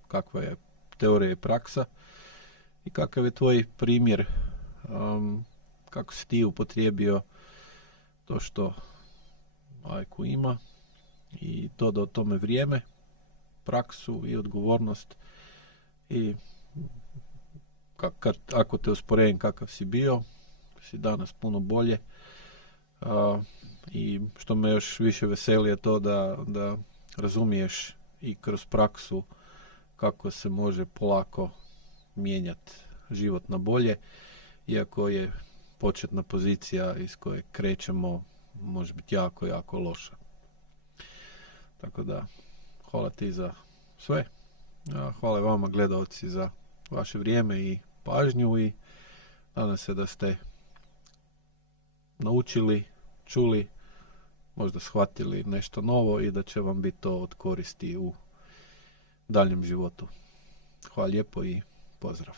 kakva je teorija i praksa i kakav je tvoj primjer, kako si ti upotrijebio to što AEQ ima i to da o tome vrijeme, praksu i odgovornost i ako te usporedim kakav si bio, si danas puno bolje. I što me još više veseli je to da razumiješ i kroz praksu kako se može polako mijenjati život na bolje, iako je početna pozicija iz koje krećemo može biti jako, jako loša. Tako da, hvala ti za sve. Hvala vama gledalci za vaše vrijeme i pažnju i nadam se da ste naučili, čuli, možda shvatili nešto novo i da će vam biti to od koristi u daljem životu. Hvala lijepo i pozdrav.